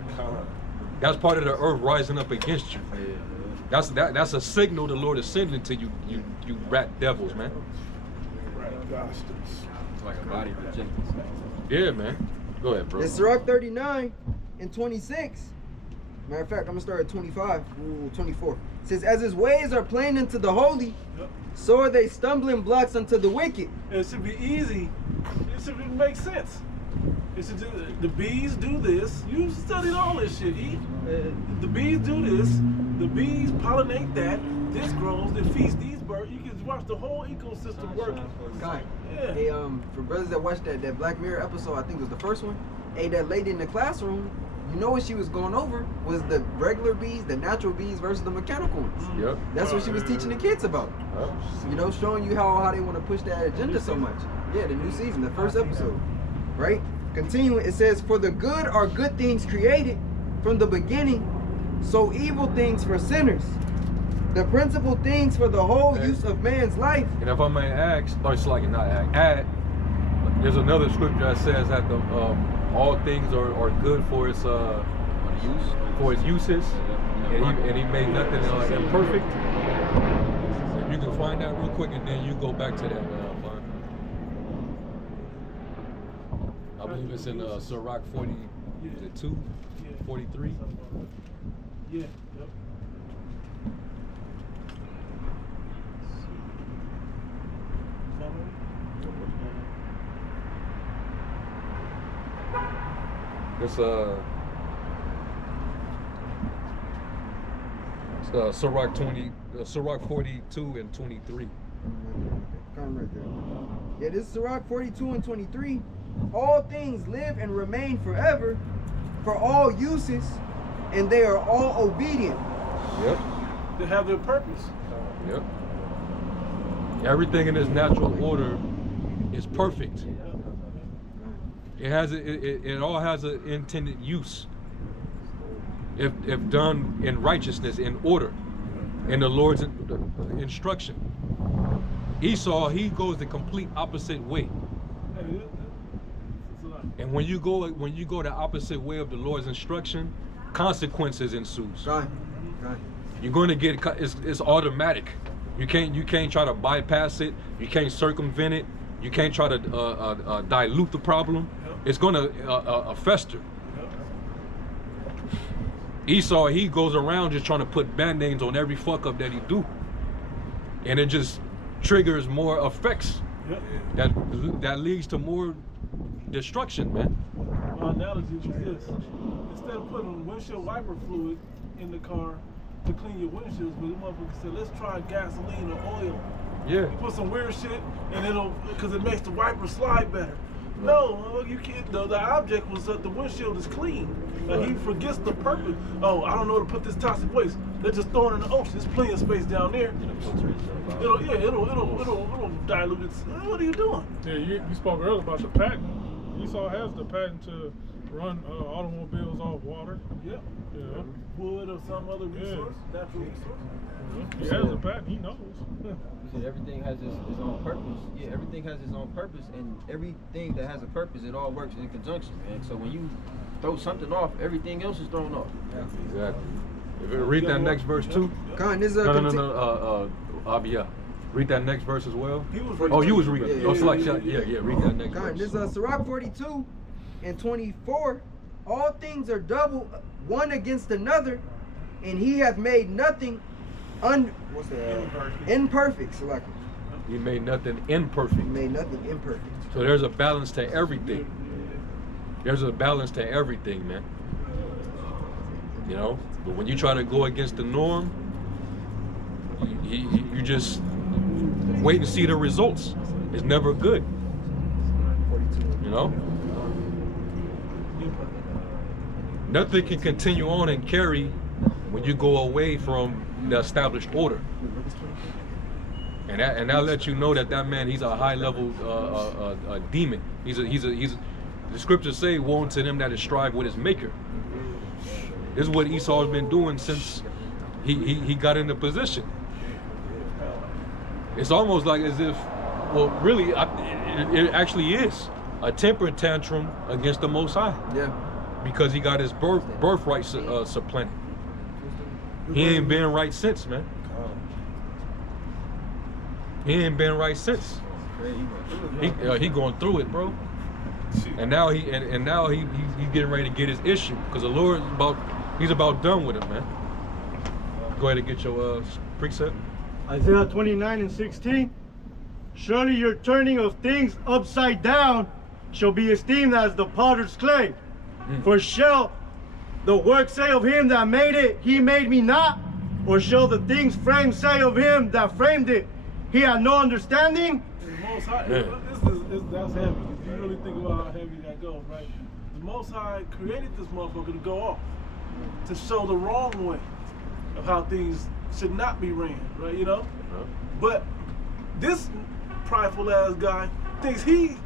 That's part of the earth rising up against you. That's a signal the Lord is sending to you rat devils, man. It's like a body rejecting. Yeah, man. Go ahead, bro. In Sirach 39 and 26, matter of fact, I'm gonna start at 25, 24. It says, as his ways are plain unto the holy, Yep. so are they stumbling blocks unto the wicked. It should be easy. It should make sense. It's just, the bees do this. You studied all this shit, E. The bees do this. The bees pollinate that. This grows. It feeds these birds. You can watch the whole ecosystem working. God. Yeah. Hey, for brothers that watched that Black Mirror episode, I think it was the first one. Hey, that lady in the classroom, you know what she was going over was the regular bees, the natural bees versus the mechanical ones. Yep. That's what she was teaching the kids about. Yep. You know, showing you how they want to push that agenda so much. Yeah, the new season, the first episode. Right? Continuing, it says, for the good are good things created from the beginning, so evil things for sinners. The principal things for the whole use of man's life. And if I may ask, or it's like not add, there's another scripture that says that the all things are good for its uses, and he made nothing imperfect. If you can find that real quick, and then you go back to that. I believe it's in Sirach 40, is it 2, 43? Yeah. Yep. It's Sirach 42 and 23. Come right there. Yeah, this is Sirach 42 and 23. All things live and remain forever, for all uses, and they are all obedient. Yep. They have their purpose. Yep. Everything in its natural order is perfect. It all has an intended use. If done in righteousness, in order, in the Lord's instruction. Esau, he goes the complete opposite way. And when you go the opposite way of the Lord's instruction, consequences ensues. Right. You're going to get it's automatic. You can't try to bypass it. You can't circumvent it. You can't try to dilute the problem. It's going to fester. Esau, he goes around just trying to put band-aids on every fuck up that he do, and it just triggers more effects. That leads to more destruction, man. My analogy is this: instead of putting windshield wiper fluid in the car to clean your windshields, but the motherfucker said, let's try gasoline or oil. Yeah. You put some weird shit, and because it makes the wiper slide better. No, you can't. The object was that the windshield is clean. He forgets the purpose. Oh, I don't know where to put this toxic waste. They're just throwing it in the ocean. There's plenty of space down there. It'll dilute it. What are you doing? Yeah, you spoke earlier about the patent. Esau has the patent to run automobiles off water. Yeah. Yeah. Wood or some other resource, natural resource. He has a patent. He knows. You said everything has its own purpose. Yeah, everything has its own purpose, and everything that has a purpose, it all works in conjunction, man. So when you throw something off, everything else is thrown off. Exactly. If you read that next verse too. Con, this is a No. Yeah. Read that next verse as well. He was Oh, you was reading. Yeah, Oh, so like, yeah. Read that next Con, verse. this is Sirach 42 and 24. All things are double, one against another, and he hath made nothing imperfect. So like, He made nothing imperfect. he made nothing imperfect. So there's a balance to everything. There's a balance to everything, man. You know, but when you try to go against the norm, you just wait and see the results. It's never good. You know? Nothing can continue on and carry when you go away from the established order. And that lets you know that man, he's a high level demon. He's the scriptures say, woe unto them that is strive with his maker. This is what Esau's been doing since he got into position. It's almost like as if, well, really, it actually is a temper tantrum against the Most High. Yeah. Because he got his birthright supplanted. He ain't been right since, man. He ain't been right since. He going through it, bro. And now he's getting ready to get his issue because the Lord he's about done with him, man. Go ahead and get your precept. Isaiah 29 and 16. Surely your turning of things upside down shall be esteemed as the potter's clay. For shall the work say of him that made it, he made me not? Or shall the things framed say of him that framed it, he had no understanding? The Most High, that's heavy. If you really think about how heavy that goes, right? The Most High created this motherfucker to go off, to show the wrong way of how things should not be ran, right? You know? But this prideful ass guy thinks he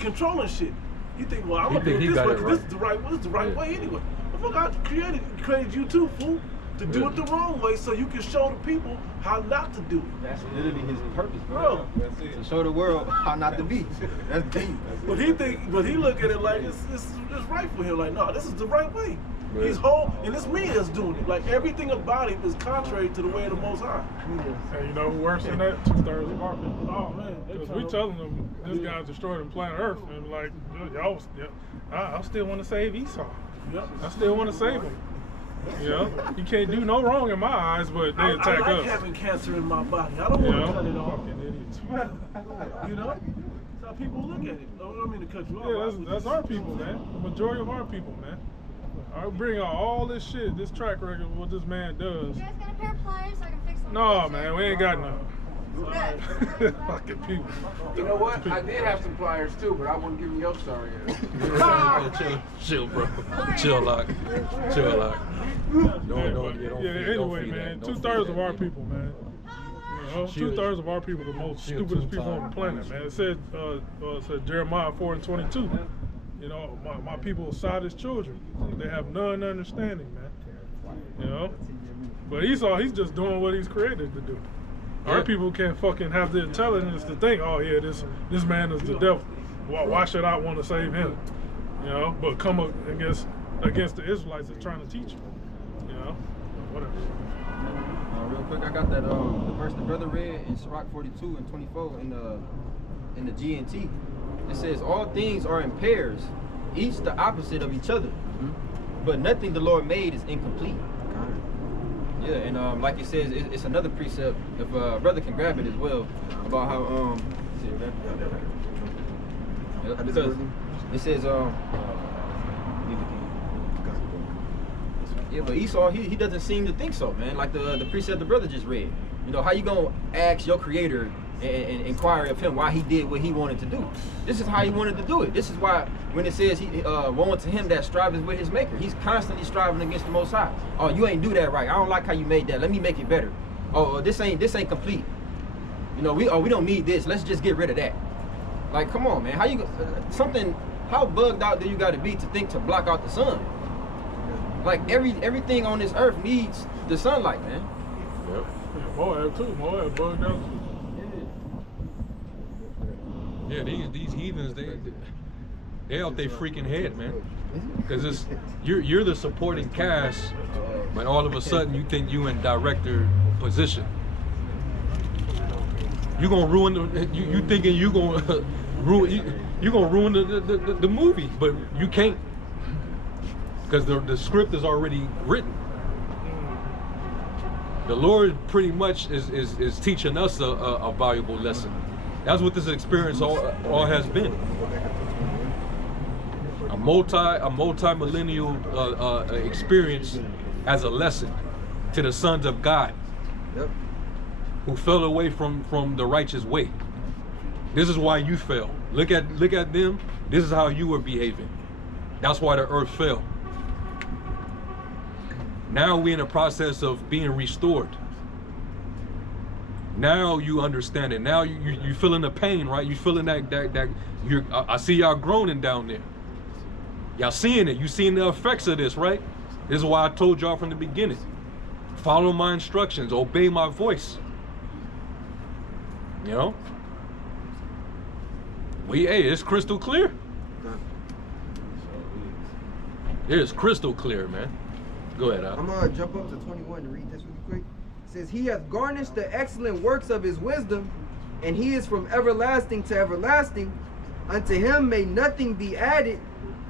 controlling shit. He think, well, I'm gonna do it this way because this is the right way. This is the right way anyway. The fuck, I created you too, fool, to do it the wrong way so you can show the people how not to do it. That's literally his purpose, bro. To show the world how not to be. That's deep. But he look at it like it's right for him. Like, no, this is the right way. He's whole, and it's me that's doing it. Like, everything about him is contrary to the way of the Most High. And you know who worse than that? 2/3 of our people. Oh man, Because we telling them this guy's destroying planet Earth, and like, y'all, I still want to save Esau. Yep. I still want to save him. You know, he can't do no wrong in my eyes, but they attack I like us. having cancer in my body. I don't want to cut it off. Fucking idiots. You know, that's how people look at it. I don't mean to cut you off. Yeah, that's our people, man. The majority of our people, man. I bring out all this shit, this track record of what this man does. You guys got a pair of pliers so I can fix them? No, man, we ain't got none. Good. Fucking people. You know what? I did have some pliers too, but I wouldn't give them your story yet. Chill, bro. Chill, lock. Chill, lock. Anyway, man, 2/3 of our people, man. You know, 2/3 of our people are the most stupidest people on the planet, man. It said Jeremiah 4:22. You know, my people will side as children. They have none understanding, man. You know? But Esau, he's just doing what he's created to do. Our people can't fucking have the intelligence to think, oh yeah, this man is the devil. Why should I want to save him? You know, but come up against the Israelites that's trying to teach him. You know? Whatever. Real quick, I got that the verse the brother read in Sirach 42 and 24 in the GNT. It says, all things are in pairs, each the opposite of each other. But nothing the Lord made is incomplete. Yeah, and like it says, it's another precept, if brother can grab it as well, about how, because it says, yeah, but Esau, he doesn't seem to think so, man. Like the precept the brother just read. You know, how you gonna ask your creator and inquire of him why he did what he wanted to do? This is how he wanted to do it. This is why when it says woe unto him that striveth with his maker, he's constantly striving against the Most High. Oh, you ain't do that right. I don't like how you made that. Let me make it better. Oh, this ain't complete. You know, we don't need this. Let's just get rid of that. Like, come on, man. How you how bugged out do you got to be to think to block out the sun? Like everything on this earth needs the sunlight, man. Yep. Yeah, Moab too. Moab bugged out too. Yeah, these heathens, they out their freaking head, man. Because you're the supporting cast, when all of a sudden you think you in director position. You gonna ruin you thinking you gonna ruin the movie, but you can't, because the script is already written. The Lord pretty much is teaching us a valuable lesson. That's what this experience all has been. A multi-millennial experience as a lesson to the sons of God, who fell away from the righteous way. This is why you fell. Look at them. This is how you were behaving. That's why the earth fell. Now we're in a process of being restored. Now you understand it. Now you feeling the pain, right? You feeling that I see y'all groaning down there. Y'all seeing it. You seeing the effects of this, right? This is why I told y'all from the beginning. Follow my instructions. Obey my voice. You know? Hey, it's crystal clear. It is crystal clear, man. Go ahead, Al. I'm gonna jump up to 21 to read this really quick. It says, he hath garnished the excellent works of his wisdom, and he is from everlasting to everlasting. Unto him may nothing be added,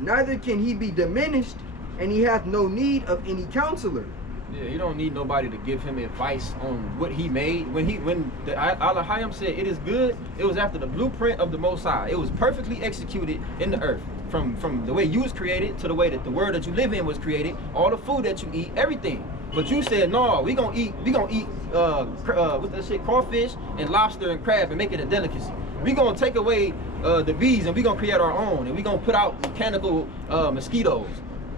neither can he be diminished, and he hath no need of any counselor. Yeah, he don't need nobody to give him advice on what he made. When Al-Hayam said it is good, it was after the blueprint of the Most High. It was perfectly executed in the earth. From the way you was created to the way that the world that you live in was created, all the food that you eat, everything. But you said, no, we gonna eat what's that shit, crawfish and lobster and crab and make it a delicacy. We gonna take away the bees and we gonna create our own, and we gonna put out mechanical mosquitoes.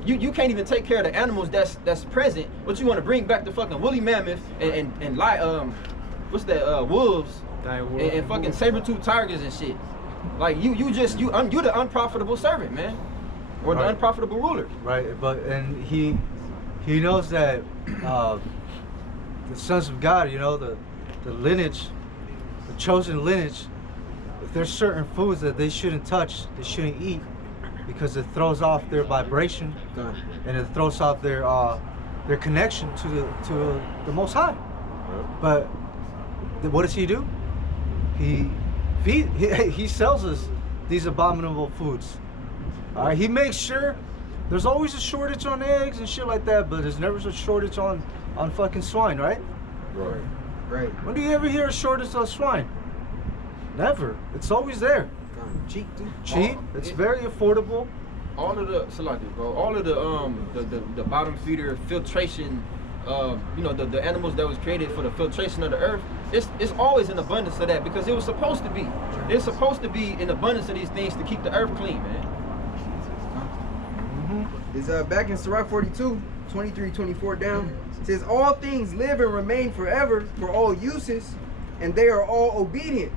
You can't even take care of the animals that's present, but you want to bring back the fucking woolly mammoth and what's that, wolves and fucking saber-toothed tigers and shit. Like you're the unprofitable servant, man, or the unprofitable ruler. Right, and he knows that the sons of God, you know, the lineage, the chosen lineage, if there's certain foods that they shouldn't touch, they shouldn't eat, because it throws off their vibration and it throws off their connection to the Most High. But what does he do? He sells us these abominable foods. All right, he makes sure there's always a shortage on eggs and shit like that, but there's never a shortage on fucking swine, right? Right. When do you ever hear a shortage of swine? Never. It's always there. Cheap, dude. Cheap. It's very affordable. All of the bottom feeder filtration, the animals that was created for the filtration of the earth, it's always in abundance of that, because it was supposed to be. There's supposed to be an abundance of these things to keep the earth clean, man. It's back in Sirach 42, 23, 24 down. It says, all things live and remain forever for all uses, and they are all obedient.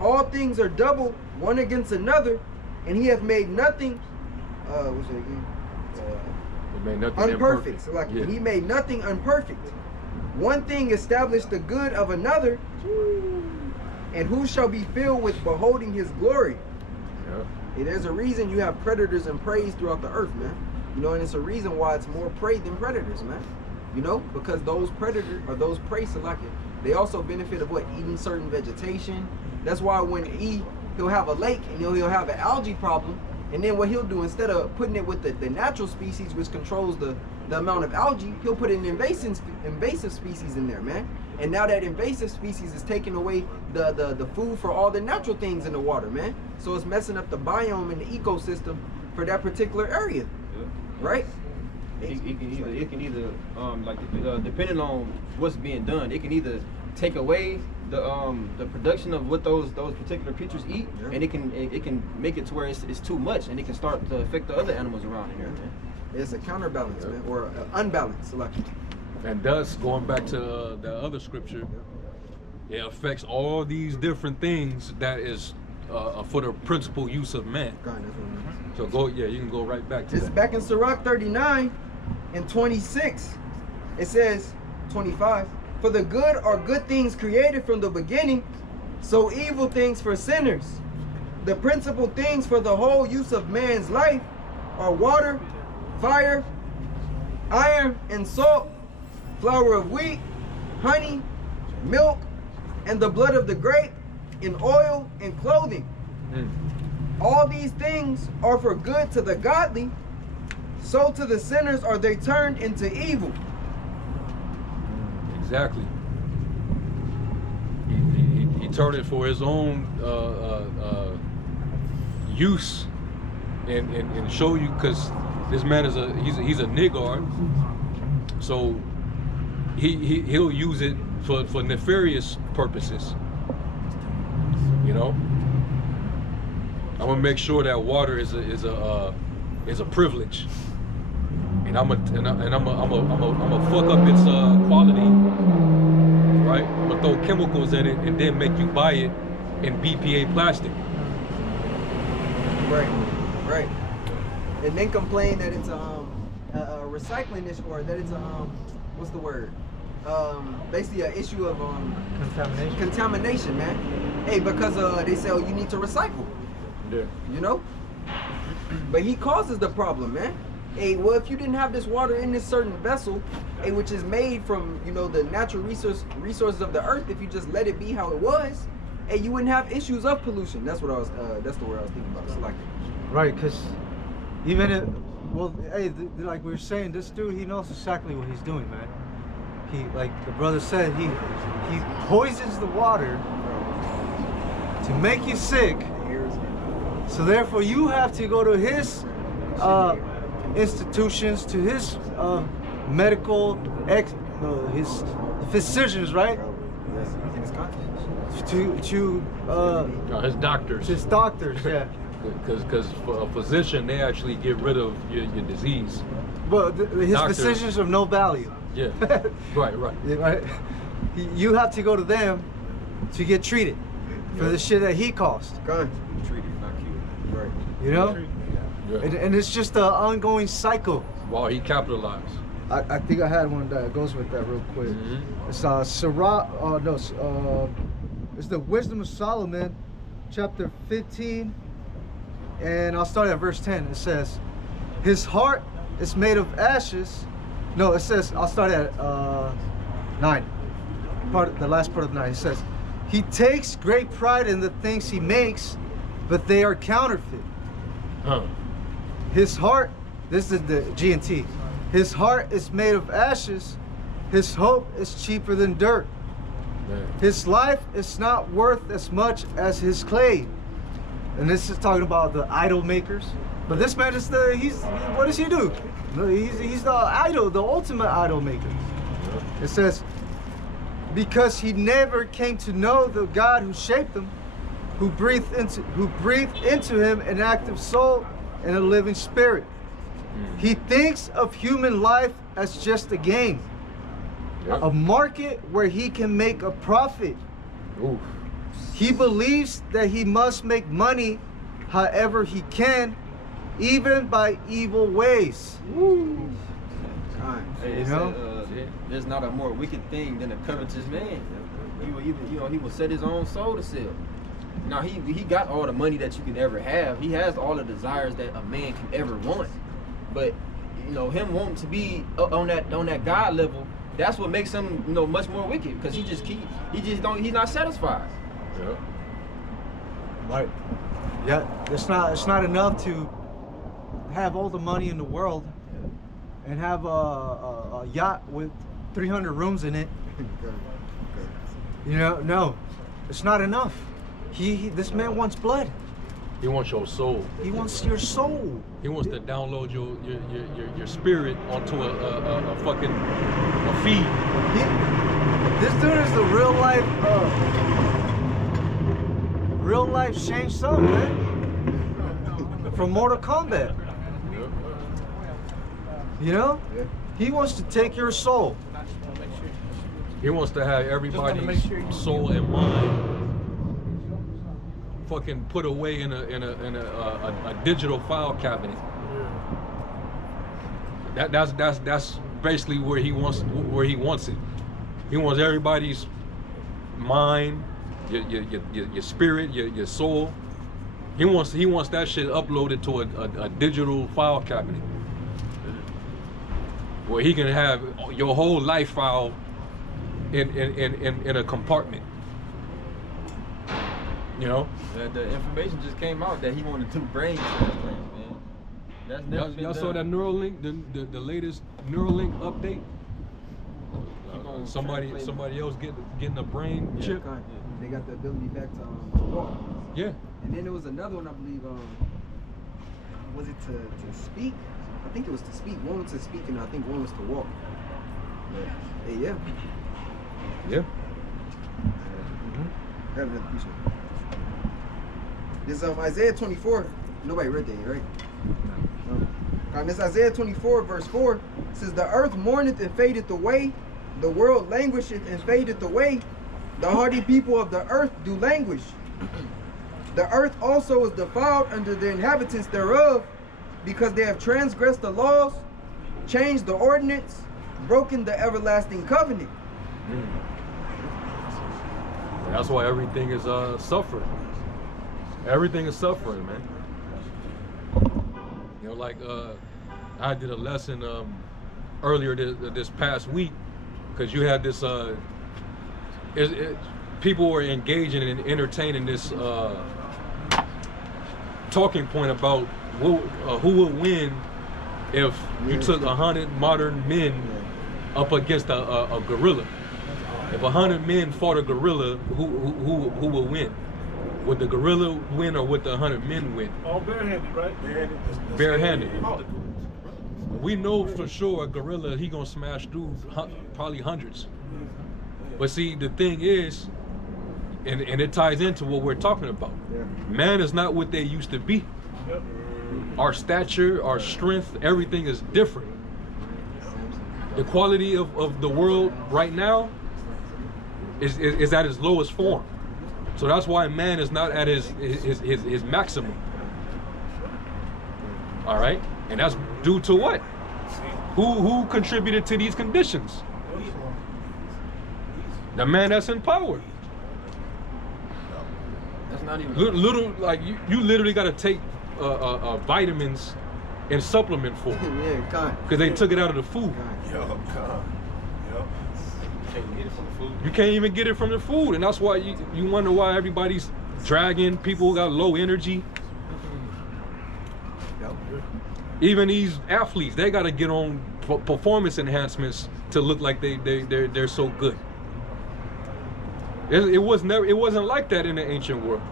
All things are double one against another, and he hath made nothing what's it again? Made nothing unperfect. So like he made nothing unperfect. One thing established the good of another, and who shall be filled with beholding his glory? Hey, there's a reason you have predators and prey throughout the earth, man. You know, and it's a reason why it's more prey than predators, man. You know, because those predators or those prey, they also benefit of what? Eating certain vegetation. That's why when he'll have a lake and he'll have an algae problem, and then what he'll do, instead of putting it with the natural species which controls the amount of algae, he'll put an invasive species in there, man. And now that invasive species is taking away the food for all the natural things in the water, man. So it's messing up the biome and the ecosystem for that particular area, right? It can either depending on what's being done, it can either take away the production of what those particular creatures eat, and it can make it to where it's too much, and it can start to affect the other animals around in here, man. It's a counterbalance, man, or unbalance selection. And thus, going back to the other scripture, it affects all these different things that is for the principal use of man. So you can go right back to It's that. back in Sirach 39 and 26. It says, 25, for the good are good things created from the beginning, so evil things for sinners. The principal things for the whole use of man's life are water, fire, iron, and salt, flour of wheat, honey, milk, and the blood of the grape, and oil and clothing. All these things are for good to the godly, so to the sinners are they turned into evil. Exactly. He turned it for his own use and show you, because this man is he's a niggard, so he'll use it for nefarious purposes. You know, I'm gonna make sure that water is a privilege, and I'm gonna fuck up its quality, right? I'm gonna throw chemicals in it and then make you buy it in BPA plastic. Right. And then complain that it's a recycling issue, or that it's what's the word? Basically an issue of contamination, man. Hey, because they say, oh, you need to recycle. Yeah. You know? But he causes the problem, man. Hey, well, if you didn't have this water in this certain vessel, hey, which is made from, you know, the natural resources of the earth, if you just let it be how it was, hey, you wouldn't have issues of pollution. That's what I was. That's the word I was thinking about. It's like, right, because even if Well, hey, like we were saying, this dude, he knows exactly what he's doing, man. He, like the brother said, he poisons the water to make you sick. So therefore, you have to go to his institutions, to his medical his physicians, right? To his doctors. His doctors, yeah. Because for a physician, they actually get rid of your disease. Well, his Doctors. physicians of no value. Yeah. Right. Yeah, right. You have to go to them to get treated for the shit that he caused. Treated, not cured. Right. You know? Yeah. And it's just an ongoing cycle. While he capitalized. I think I had one that goes with that real quick. Mm-hmm. It's it's the Wisdom of Solomon, chapter 15, and I'll start at verse 10. It says, his heart is made of ashes. No, it says, I'll start at 9. The last part of 9. It says, he takes great pride in the things he makes, but they are counterfeit. Huh. His heart, this is the G&T. His heart is made of ashes. His hope is cheaper than dirt. Man. His life is not worth as much as his clay. And this is talking about the idol makers. But this man is what does he do? No, he's the idol, the ultimate idol maker. It says, because he never came to know the God who shaped him, who breathed into him an active soul and a living spirit. He thinks of human life as just a game, a market where he can make a profit. Oof. He believes that he must make money however he can, even by evil ways. Hey, You know? There's not a more wicked thing than a covetous man. He will even, he will set his own soul to sell. Now he got all the money that you can ever have. He has all the desires that a man can ever want. But him wanting to be on that God level, that's what makes him much more wicked, because he's not satisfied. Yeah. Right. Yeah, it's not enough to have all the money in the world and have a yacht with 300 rooms in it. No, it's not enough. This man wants blood. He wants your soul. He wants your soul. He wants to download your spirit onto a fucking feed. This dude is the real life Shang Tsung, man. From Mortal Kombat. He wants to take your soul. He wants to have everybody's soul and mind fucking put away in a digital file cabinet. That's basically where he wants it. He wants everybody's mind, your spirit, your soul. He wants that shit uploaded to a digital file cabinet where he can have your whole life file in a compartment. The information just came out that he wanted 2 brain transplants, man. That's never been Y'all done. saw that Neuralink, the latest Neuralink update? Somebody else getting a brain chip. They got the ability back to walk. Yeah. And then there was another one, I believe. Was it to speak? I think it was to speak. One was to speak, and I think one was to walk. But hey, yeah. Got another piece. This Isaiah 24. Nobody read that, right? No. This Isaiah 24, verse 4 says, the earth mourneth and fadeth away, the world languisheth and fadeth away, the hardy people of the earth do languish. The earth also is defiled under the inhabitants thereof, because they have transgressed the laws, changed the ordinance, broken the everlasting covenant. That's why everything is suffering. Everything is suffering, man. Like I did a lesson earlier this past week, because you had this people were engaging and entertaining this talking point about who will win if you took 100 modern men up against a gorilla. If 100 men fought a gorilla, who will win? Would the gorilla win or would the 100 men win? All barehanded, right? Barehanded. We know for sure a gorilla, he gonna smash through probably hundreds. But see, the thing is, and it ties into what we're talking about. Man is not what they used to be. Yep. Our stature, our strength, everything is different. The quality of the world right now is at its lowest form. So that's why man is not at his maximum. All right? And that's due to what? Who contributed to these conditions? The man that's in power. That's not even Little like you literally got to take vitamins and supplement for it. Yeah, kind. Because they took it out of the food. You can't even get it from the food, and that's why you wonder why everybody's dragging. People got low energy. Even these athletes, they got to get on performance enhancements to look like they're so good. It wasn't like that in the ancient world.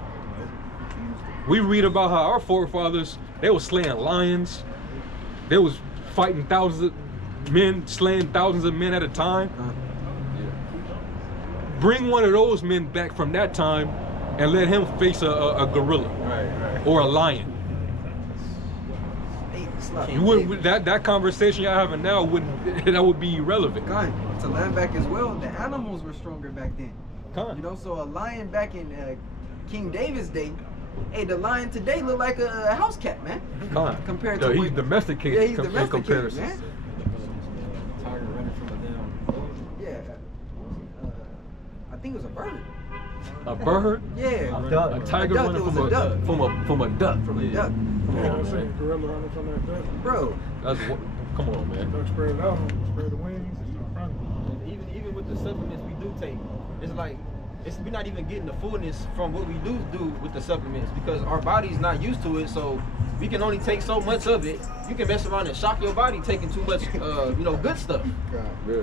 We read about how our forefathers, they were slaying lions. They was fighting thousands of men, slaying thousands of men at a time. Bring one of those men back from that time and let him face a gorilla or a lion. You wouldn't, that conversation y'all having now that would be irrelevant. Kind. To land back as well, the animals were stronger back then. Kind. You know, so a lion back in King David's day, hey, the lion today look like a house cat, man. Kind. Compared So to he's what- domesticated. Yeah, he's in domesticated, comparison. man. tiger running from a damn. Yeah. I think it was a bird. A bird? Yeah. A tiger A duck, running it was from a duck. from a duck. From a duck. Yeah, I seen gorilla running from that duck. Bro. Come on, man. Duck spread it out, spread the wings, and start running. And even with the supplements we do take, it's like we're not even getting the fullness from what we do with the supplements because our body's not used to it. So we can only take so much of it. You can mess around and shock your body taking too much, good stuff. Yeah.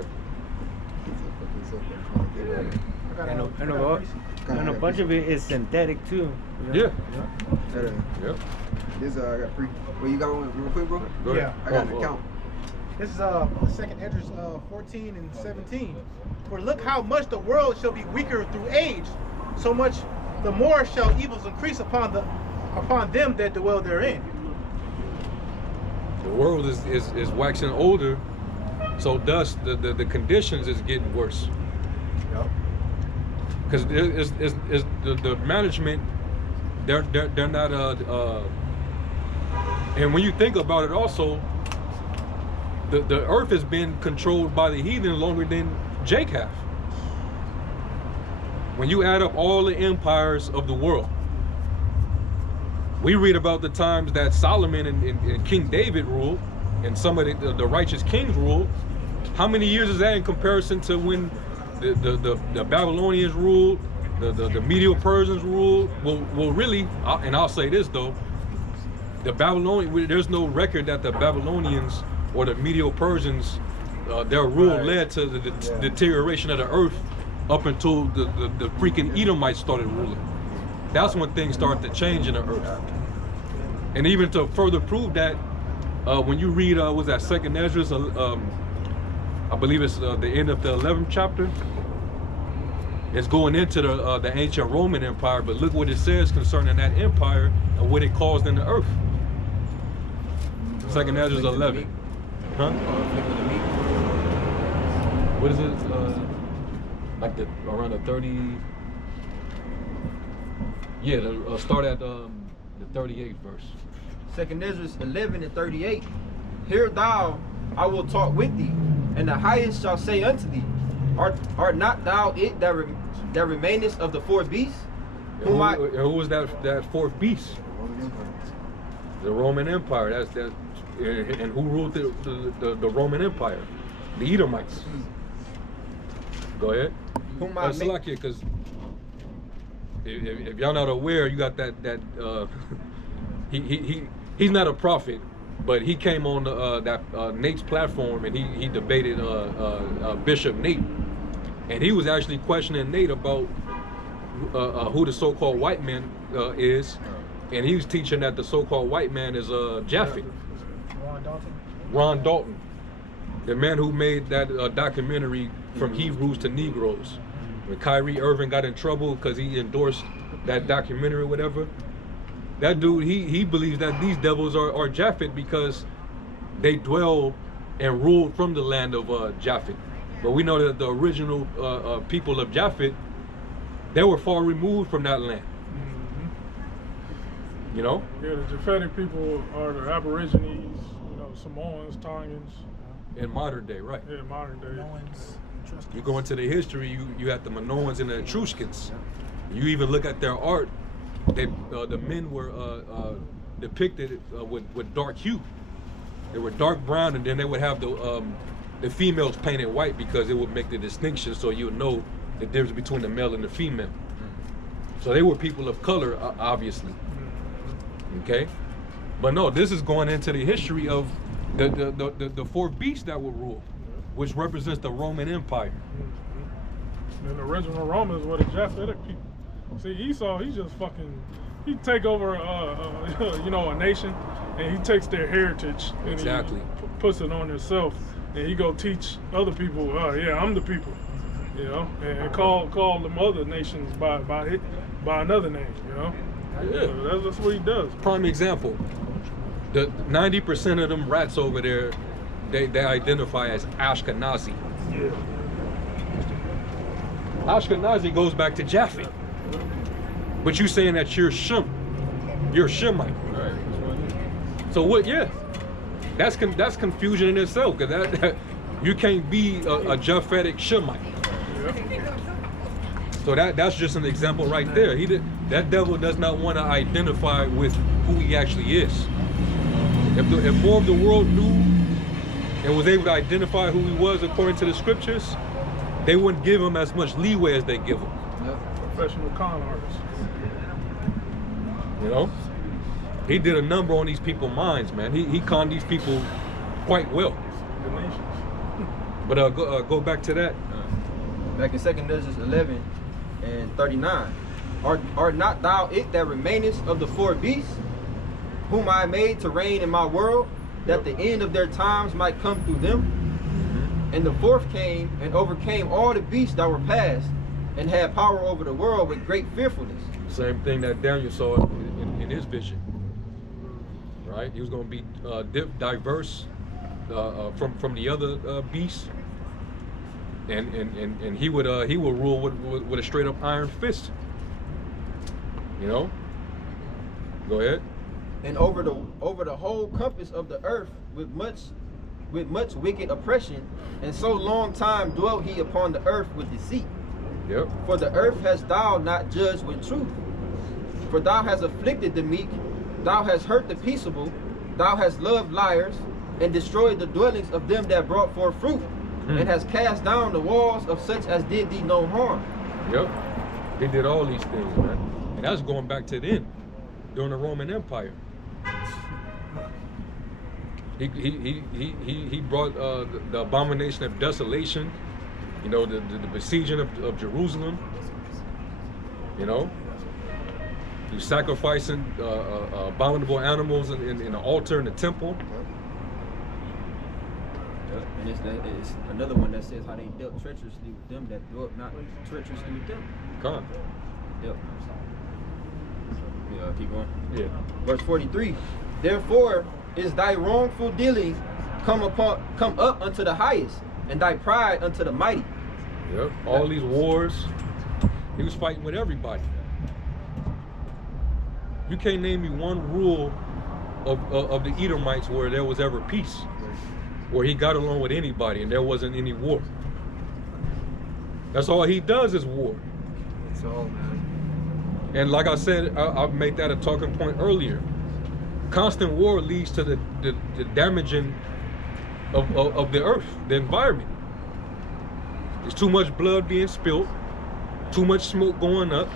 And a bunch of it is synthetic too. Yeah. Yeah. This I got free. Well, you got one real quick, bro? Go ahead. Yeah. I got an account. This is second Esdras 14 and 17. For look how much the world shall be weaker through age, so much the more shall evils increase upon them that dwell therein. The world is waxing older, so thus the conditions is getting worse. Because the management, they're not and when you think about it also, the earth has been controlled by the heathen longer than Jake have. When you add up all the empires of the world, we read about the times that Solomon and King David ruled, and some of the righteous kings ruled. How many years is that in comparison to when the Babylonians ruled, the Medo Persians ruled? Well, really, and I'll say this though, there's no record that the Babylonians or the Medo Persians, their rule led to the deterioration of the earth up until the freaking Edomites started ruling. That's when things started to change in the earth. And even to further prove that, when you read, was that second Esdras, I believe it's the end of the 11th chapter. It's going into the ancient Roman Empire, but look what it says concerning that empire and what it caused in the earth. Second Esdras 11. Huh? What is it? Like around the 30. Yeah, start at the 38th verse. Second Esdras 11 and 38. Hear thou, I will talk with thee, and the highest shall say unto thee, Art not thou it that remainest of the four beasts? Who was that fourth beast? The Roman Empire. That's that. And who ruled the Roman Empire? The Edomites. Go ahead. Because if y'all not aware, you got that he's not a prophet, but he came on Nate's platform and he debated Bishop Nate, and he was actually questioning Nate about who the so-called white man is, and he was teaching that the so-called white man is Japhet. Ron Dalton, the man who made that documentary From Hebrews to Negroes. When Kyrie Irving got in trouble because he endorsed that documentary or whatever, that dude, he believes that these devils are Japhet because they dwell and ruled from the land of Japhet. But we know that the original people of Japhet, they were far removed from that land. You know? Yeah, the Japhetic people are the Aborigines, Samoans, Tongans. In modern day, right? Yeah, modern day. You go into the history, you have the Minoans and the Etruscans. You even look at their art, the men were depicted with dark hue. They were dark brown, and then they would have the females painted white because it would make the distinction, so you would know the difference between the male and the female. So they were people of color, obviously. Okay, but no, this is going into the history of the four beasts that would rule, which represents the Roman Empire. And the original Romans were the Japhetic people. See, Esau, he take over a nation, and he takes their heritage and he puts it on himself, and he go teach other people, yeah, I'm the people, and call them other nations by another name, Yeah. So that's what he does. Prime example, the 90% of them rats over there, they identify as Ashkenazi. Yeah. Ashkenazi goes back to Japhet. But you saying that you're Shemite. Right. So what? Yeah, that's confusion in itself, because that you can't be a Japhetic Shemite. Yeah. So that's just an example right there. That devil does not want to identify with who he actually is. If more of the world knew and was able to identify who he was according to the scriptures, they wouldn't give him as much leeway as they give him. Professional con artists. He did a number on these people's minds, man. He conned these people quite well. The nations. But go back to that. Back in 2 Ezra 11 and 39. Art not thou it that remainest of the four beasts, whom I made to reign in my world, that the end of their times might come through them? And the fourth came and overcame all the beasts that were past, and had power over the world with great fearfulness. Same thing that Daniel saw in his vision. Right? He was going to be diverse from the other beasts, and he would rule with a straight up iron fist. Go ahead. And over the whole compass of the earth with much wicked oppression, and so long time dwelt he upon the earth with deceit. Yep. For the earth hast thou not judged with truth. For thou hast afflicted the meek, thou hast hurt the peaceable, thou hast loved liars, and destroyed the dwellings of them that brought forth fruit, and hast cast down the walls of such as did thee no harm. Yep. They did all these things, man. And that's going back to then, during the Roman Empire. He brought the abomination of desolation, the besieging of Jerusalem. You sacrificing abominable animals in the altar in the temple. And it's another one that says how they dealt treacherously with them that dealt not treacherously with them. Come. Yep. Yeah, keep going. Yeah. Verse 43. Therefore is thy wrongful dealing come up unto the highest, and thy pride unto the mighty. Yep. All these wars, he was fighting with everybody. You can't name me one rule of the Edomites where there was ever peace, where he got along with anybody and there wasn't any war. That's all he does is war. That's all, man. And like I said, I've made that a talking point earlier. Constant war leads to the damaging of the earth, the environment. There's too much blood being spilled, too much smoke going up,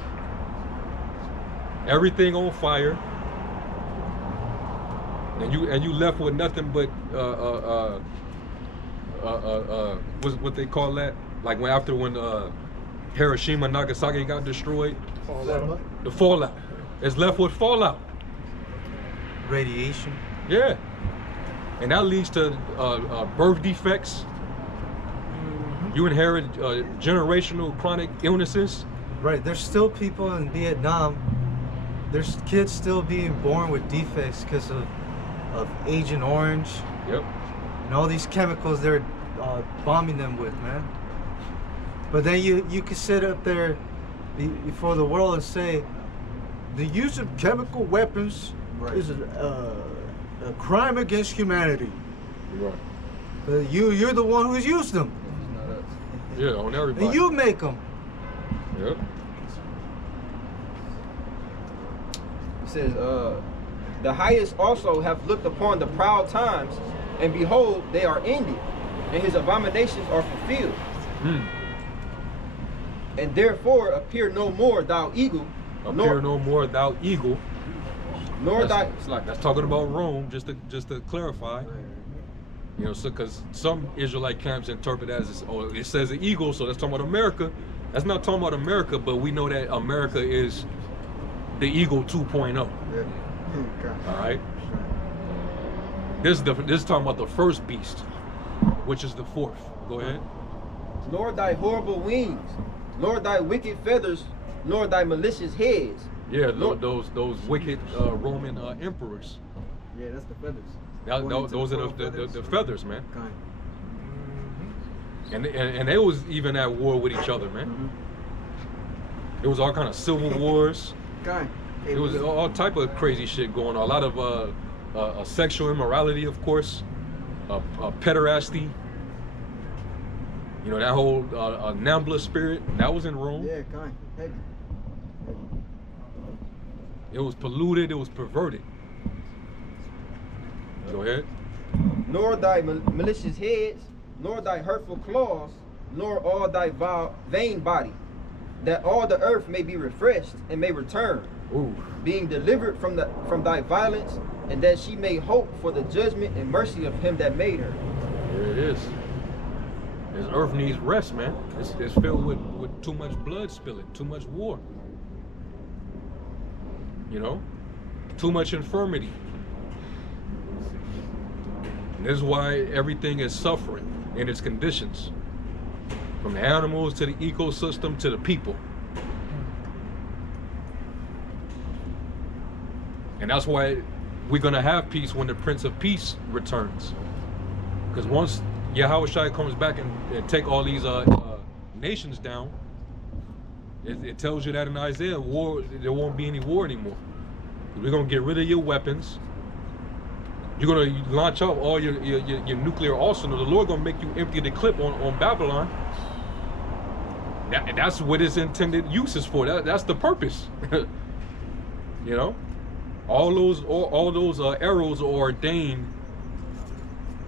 everything on fire. And you left with nothing but what's what they call that? Like when Hiroshima, Nagasaki got destroyed, the fallout. It's left with fallout. Radiation. Yeah, and that leads to birth defects. You inherit generational chronic illnesses. Right. There's still people in Vietnam. There's kids still being born with defects because of Agent Orange. Yep. And all these chemicals they're bombing them with, man. But then you can sit up there before the world and say the use of chemical weapons is a crime against humanity. Right. But you're the one who's used them. Yeah, on everybody. And you make them. Yep. It says, the highest also have looked upon the proud times, and behold, they are ended, and his abominations are fulfilled. And therefore appear no more thou eagle. Appear no more thou eagle. Nor thy. That's talking about Rome, just to clarify. You know, so because some Israelite camps interpret it as, oh, it says an eagle, so that's talking about America. That's not talking about America, but we know that America is the eagle 2.0. All right. This is talking about the first beast, which is the fourth. Go ahead. Nor thy horrible wings, nor thy wicked feathers, nor thy malicious heads. Yeah, those wicked Roman emperors. Yeah, that's the feathers. Those are the feathers, man. And they was even at war with each other, man. It was all kind of civil wars. It was all type of crazy shit going on. A lot of sexual immorality, of course, pederasty. You know, that whole Nambla spirit, that was in Rome. Yeah, heavy. It was polluted, it was perverted. Go ahead. Nor thy malicious heads, nor thy hurtful claws, nor all thy vain body, that all the earth may be refreshed and may return, being delivered from thy violence, and that she may hope for the judgment and mercy of him that made her. There it is. This earth needs rest, man. It's filled with too much blood spilling, too much war. You know? Too much infirmity. And this is why everything is suffering in its conditions. From the animals to the ecosystem to the people. And that's why we're gonna have peace when the Prince of Peace returns. Because once Yahushua comes back and take all these nations down, it tells you that in Isaiah, there won't be any war anymore. We're gonna get rid of your weapons. You're gonna launch up all your nuclear arsenal. The Lord gonna make you empty the clip on Babylon. That's what its intended use is for. That's the purpose. You know, all those arrows are ordained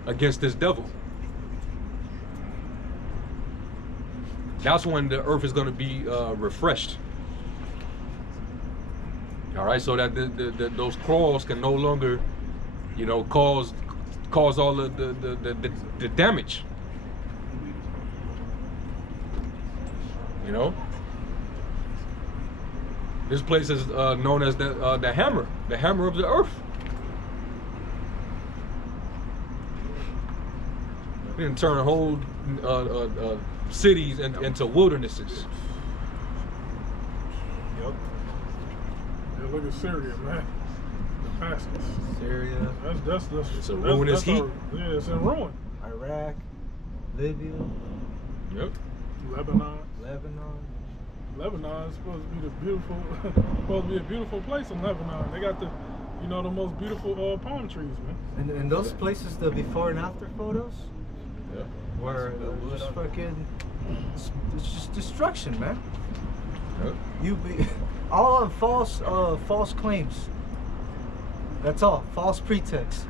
against this devil. That's when the earth is going to be refreshed. All right, so that those claws can no longer, you know, cause all the damage. You know, this place is known as the hammer of the earth. We didn't turn whole cities into wildernesses. Yep. Yeah, look at Syria, man. Damascus. Syria. That's it's a ruinous heat. Yeah, it's in ruin. Iraq, Libya. Yep. Lebanon. Lebanon is supposed to be a beautiful place in Lebanon. They got the most beautiful palm trees, man. And those places, the before and after photos, Yeah. where just fucking, it's just destruction, man. Yep. All on false claims. That's all, false pretext.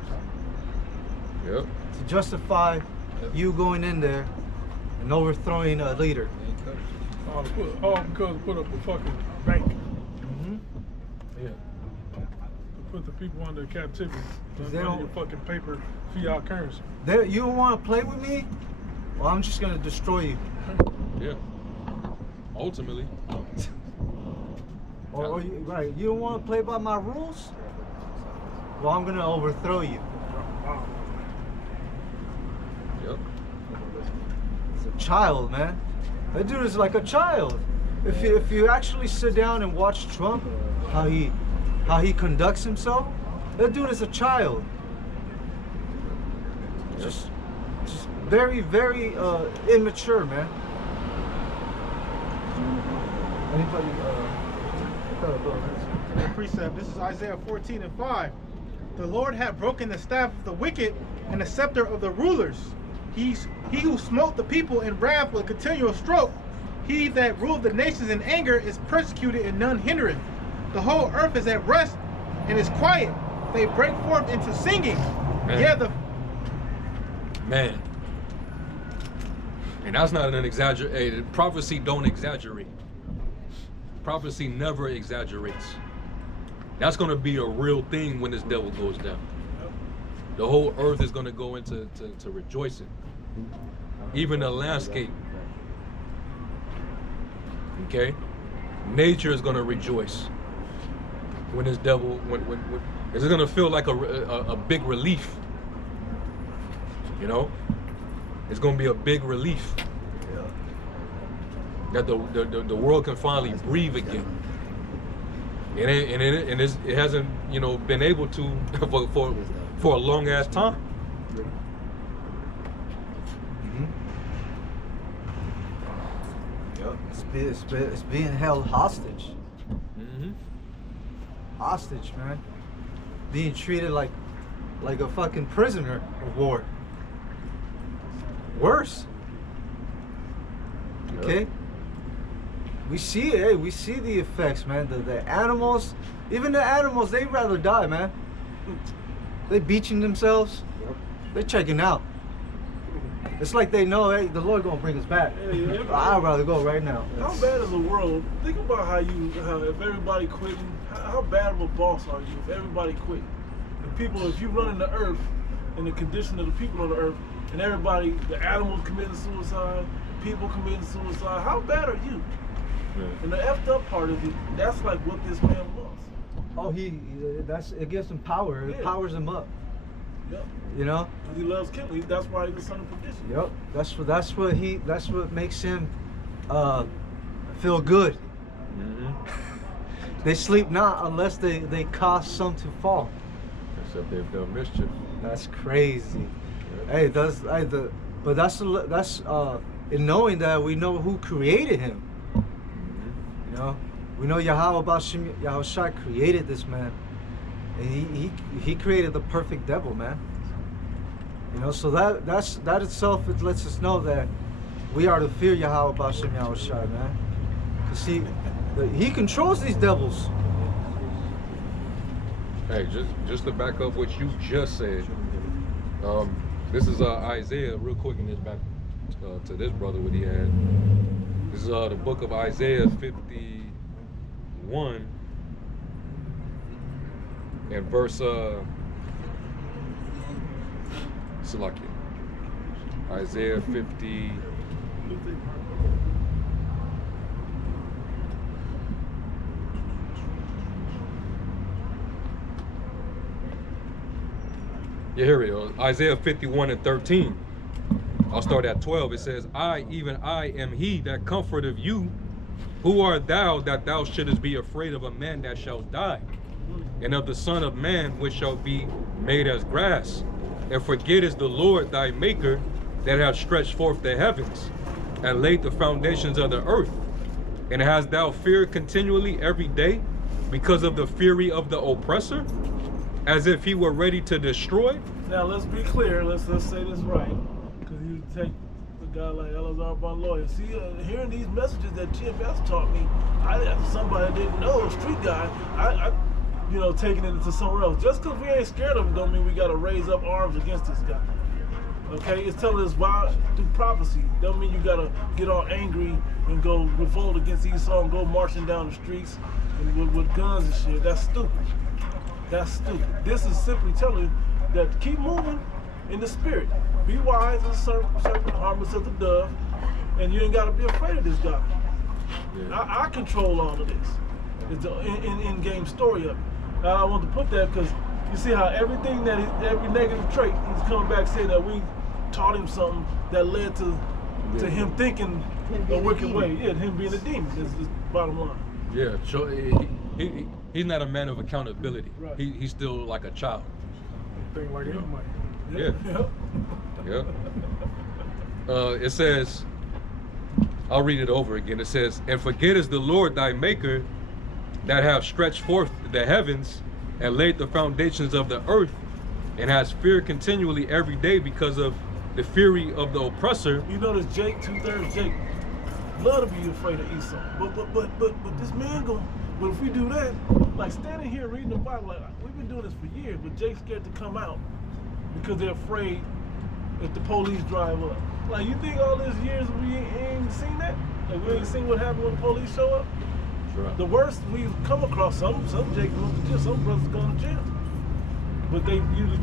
Yep. To justify you going in there and overthrowing a leader. All because put up a fucking bank. Yeah. Put the people under captivity. They Under don't- your fucking paper fiat currency. You don't want to play with me? Well, I'm just gonna destroy you. Yeah. Ultimately. Right. You don't want to play by my rules? Well, I'm gonna overthrow you. Yep. It's a child, man. That dude is like a child. If you actually sit down and watch Trump, how he conducts himself, that dude is a child. Just very, very immature, man. Anybody? The precept. This is Isaiah 14:5. The Lord hath broken the staff of the wicked and the scepter of the rulers. He who smote the people in wrath with a continual stroke. He that ruled the nations in anger is persecuted and none hindereth. The whole earth is at rest and is quiet. They break forth into singing. Man. Yeah, Man. And that's not an exaggerated. Prophecy don't exaggerate. Prophecy never exaggerates. That's going to be a real thing when this devil goes down. The whole earth is going to go into to rejoicing. Even the landscape. Okay? Nature is going to rejoice when this devil, when it's going to feel like a big relief. You know? It's going to be a big relief. That the world can finally breathe again. And it hasn't, you know, been able to for a long ass time. It's being held hostage. Hostage, man. Being treated like a fucking prisoner of war. Worse. Okay? We see it, we see the effects, man. The animals, even the animals, they'd rather die, man. They beaching themselves. They're checking out. It's like they know, hey, the Lord gonna bring us back. Yeah. I'd rather go right now. How bad is the world? Think about how if everybody quitting, how bad of a boss are you if everybody quit? If you run in the earth, in the condition of the people on the earth, and everybody, the animals committing suicide, people committing suicide, how bad are you? Yeah. And the effed up part is that's like what this man wants. Oh, it gives him power. It powers him up. Yep. You know? He loves killing. That's why he's the son of perdition. Yep. That's what makes him feel good. They sleep not unless they cause some to fall. Except they've done mischief. That's crazy. Hey, but that's in knowing that we know who created him. You know, we know Yahushua created this man, and he created the perfect devil, man. You know, so that itself, it lets us know that we are to fear Yahweh Bashem Yahushua, man. Cause he controls these devils. Hey, just to back up what you just said, this is Isaiah, real quick, and this back to this brother what he had. This is the book of Isaiah 51 and verse Salakia. Isaiah 50. Yeah, here we go. Isaiah 51 and 13. I'll start at 12. It says, even I am he that comforteth you. Who art thou that thou shouldest be afraid of a man that shall die, and of the son of man which shall be made as grass? And forgettest the Lord thy maker, that hath stretched forth the heavens, and laid the foundations of the earth? And hast thou feared continually every day, because of the fury of the oppressor, as if he were ready to destroy? Now let's be clear. Let's say this right, because you take a guy like Elazar Bon Lawyer. See, hearing these messages that GMS taught me, somebody didn't know, a street guy. I taking it into somewhere else. Just because we ain't scared of him, don't mean we got to raise up arms against this guy. Okay, it's telling us why through prophecy. Don't mean you got to get all angry and go revolt against Esau and go marching down the streets with guns and shit. That's stupid. That's stupid. This is simply telling you that keep moving in the spirit. Be wise as serpent, harmless as a dove, and you ain't got to be afraid of this guy. Yeah. I control all of this. It's the in-game story of it. And I want to put that because you see how everything every negative trait, he's coming back saying that we taught him something that led to him thinking a wicked way. Yeah, him being a demon is the bottom line. Yeah, so he's not a man of accountability. Right. He's still like a child. Think like anybody. Yeah. It says, I'll read it over again. It says, and forgettest the Lord thy maker that have stretched forth the heavens and laid the foundations of the earth, and has fear continually every day because of the fury of the oppressor. You notice Jake, 2/3 Jake, love to be afraid of Esau. But this man but if we do that, like standing here reading the Bible, like we've been doing this for years, but Jake's scared to come out because they're afraid if the police drive up. Like, you think all these years we ain't seen that? Like, we ain't seen what happened when the police show up? Right. The worst we've come across, some Jake went to jail, some brothers gone to jail. But they usually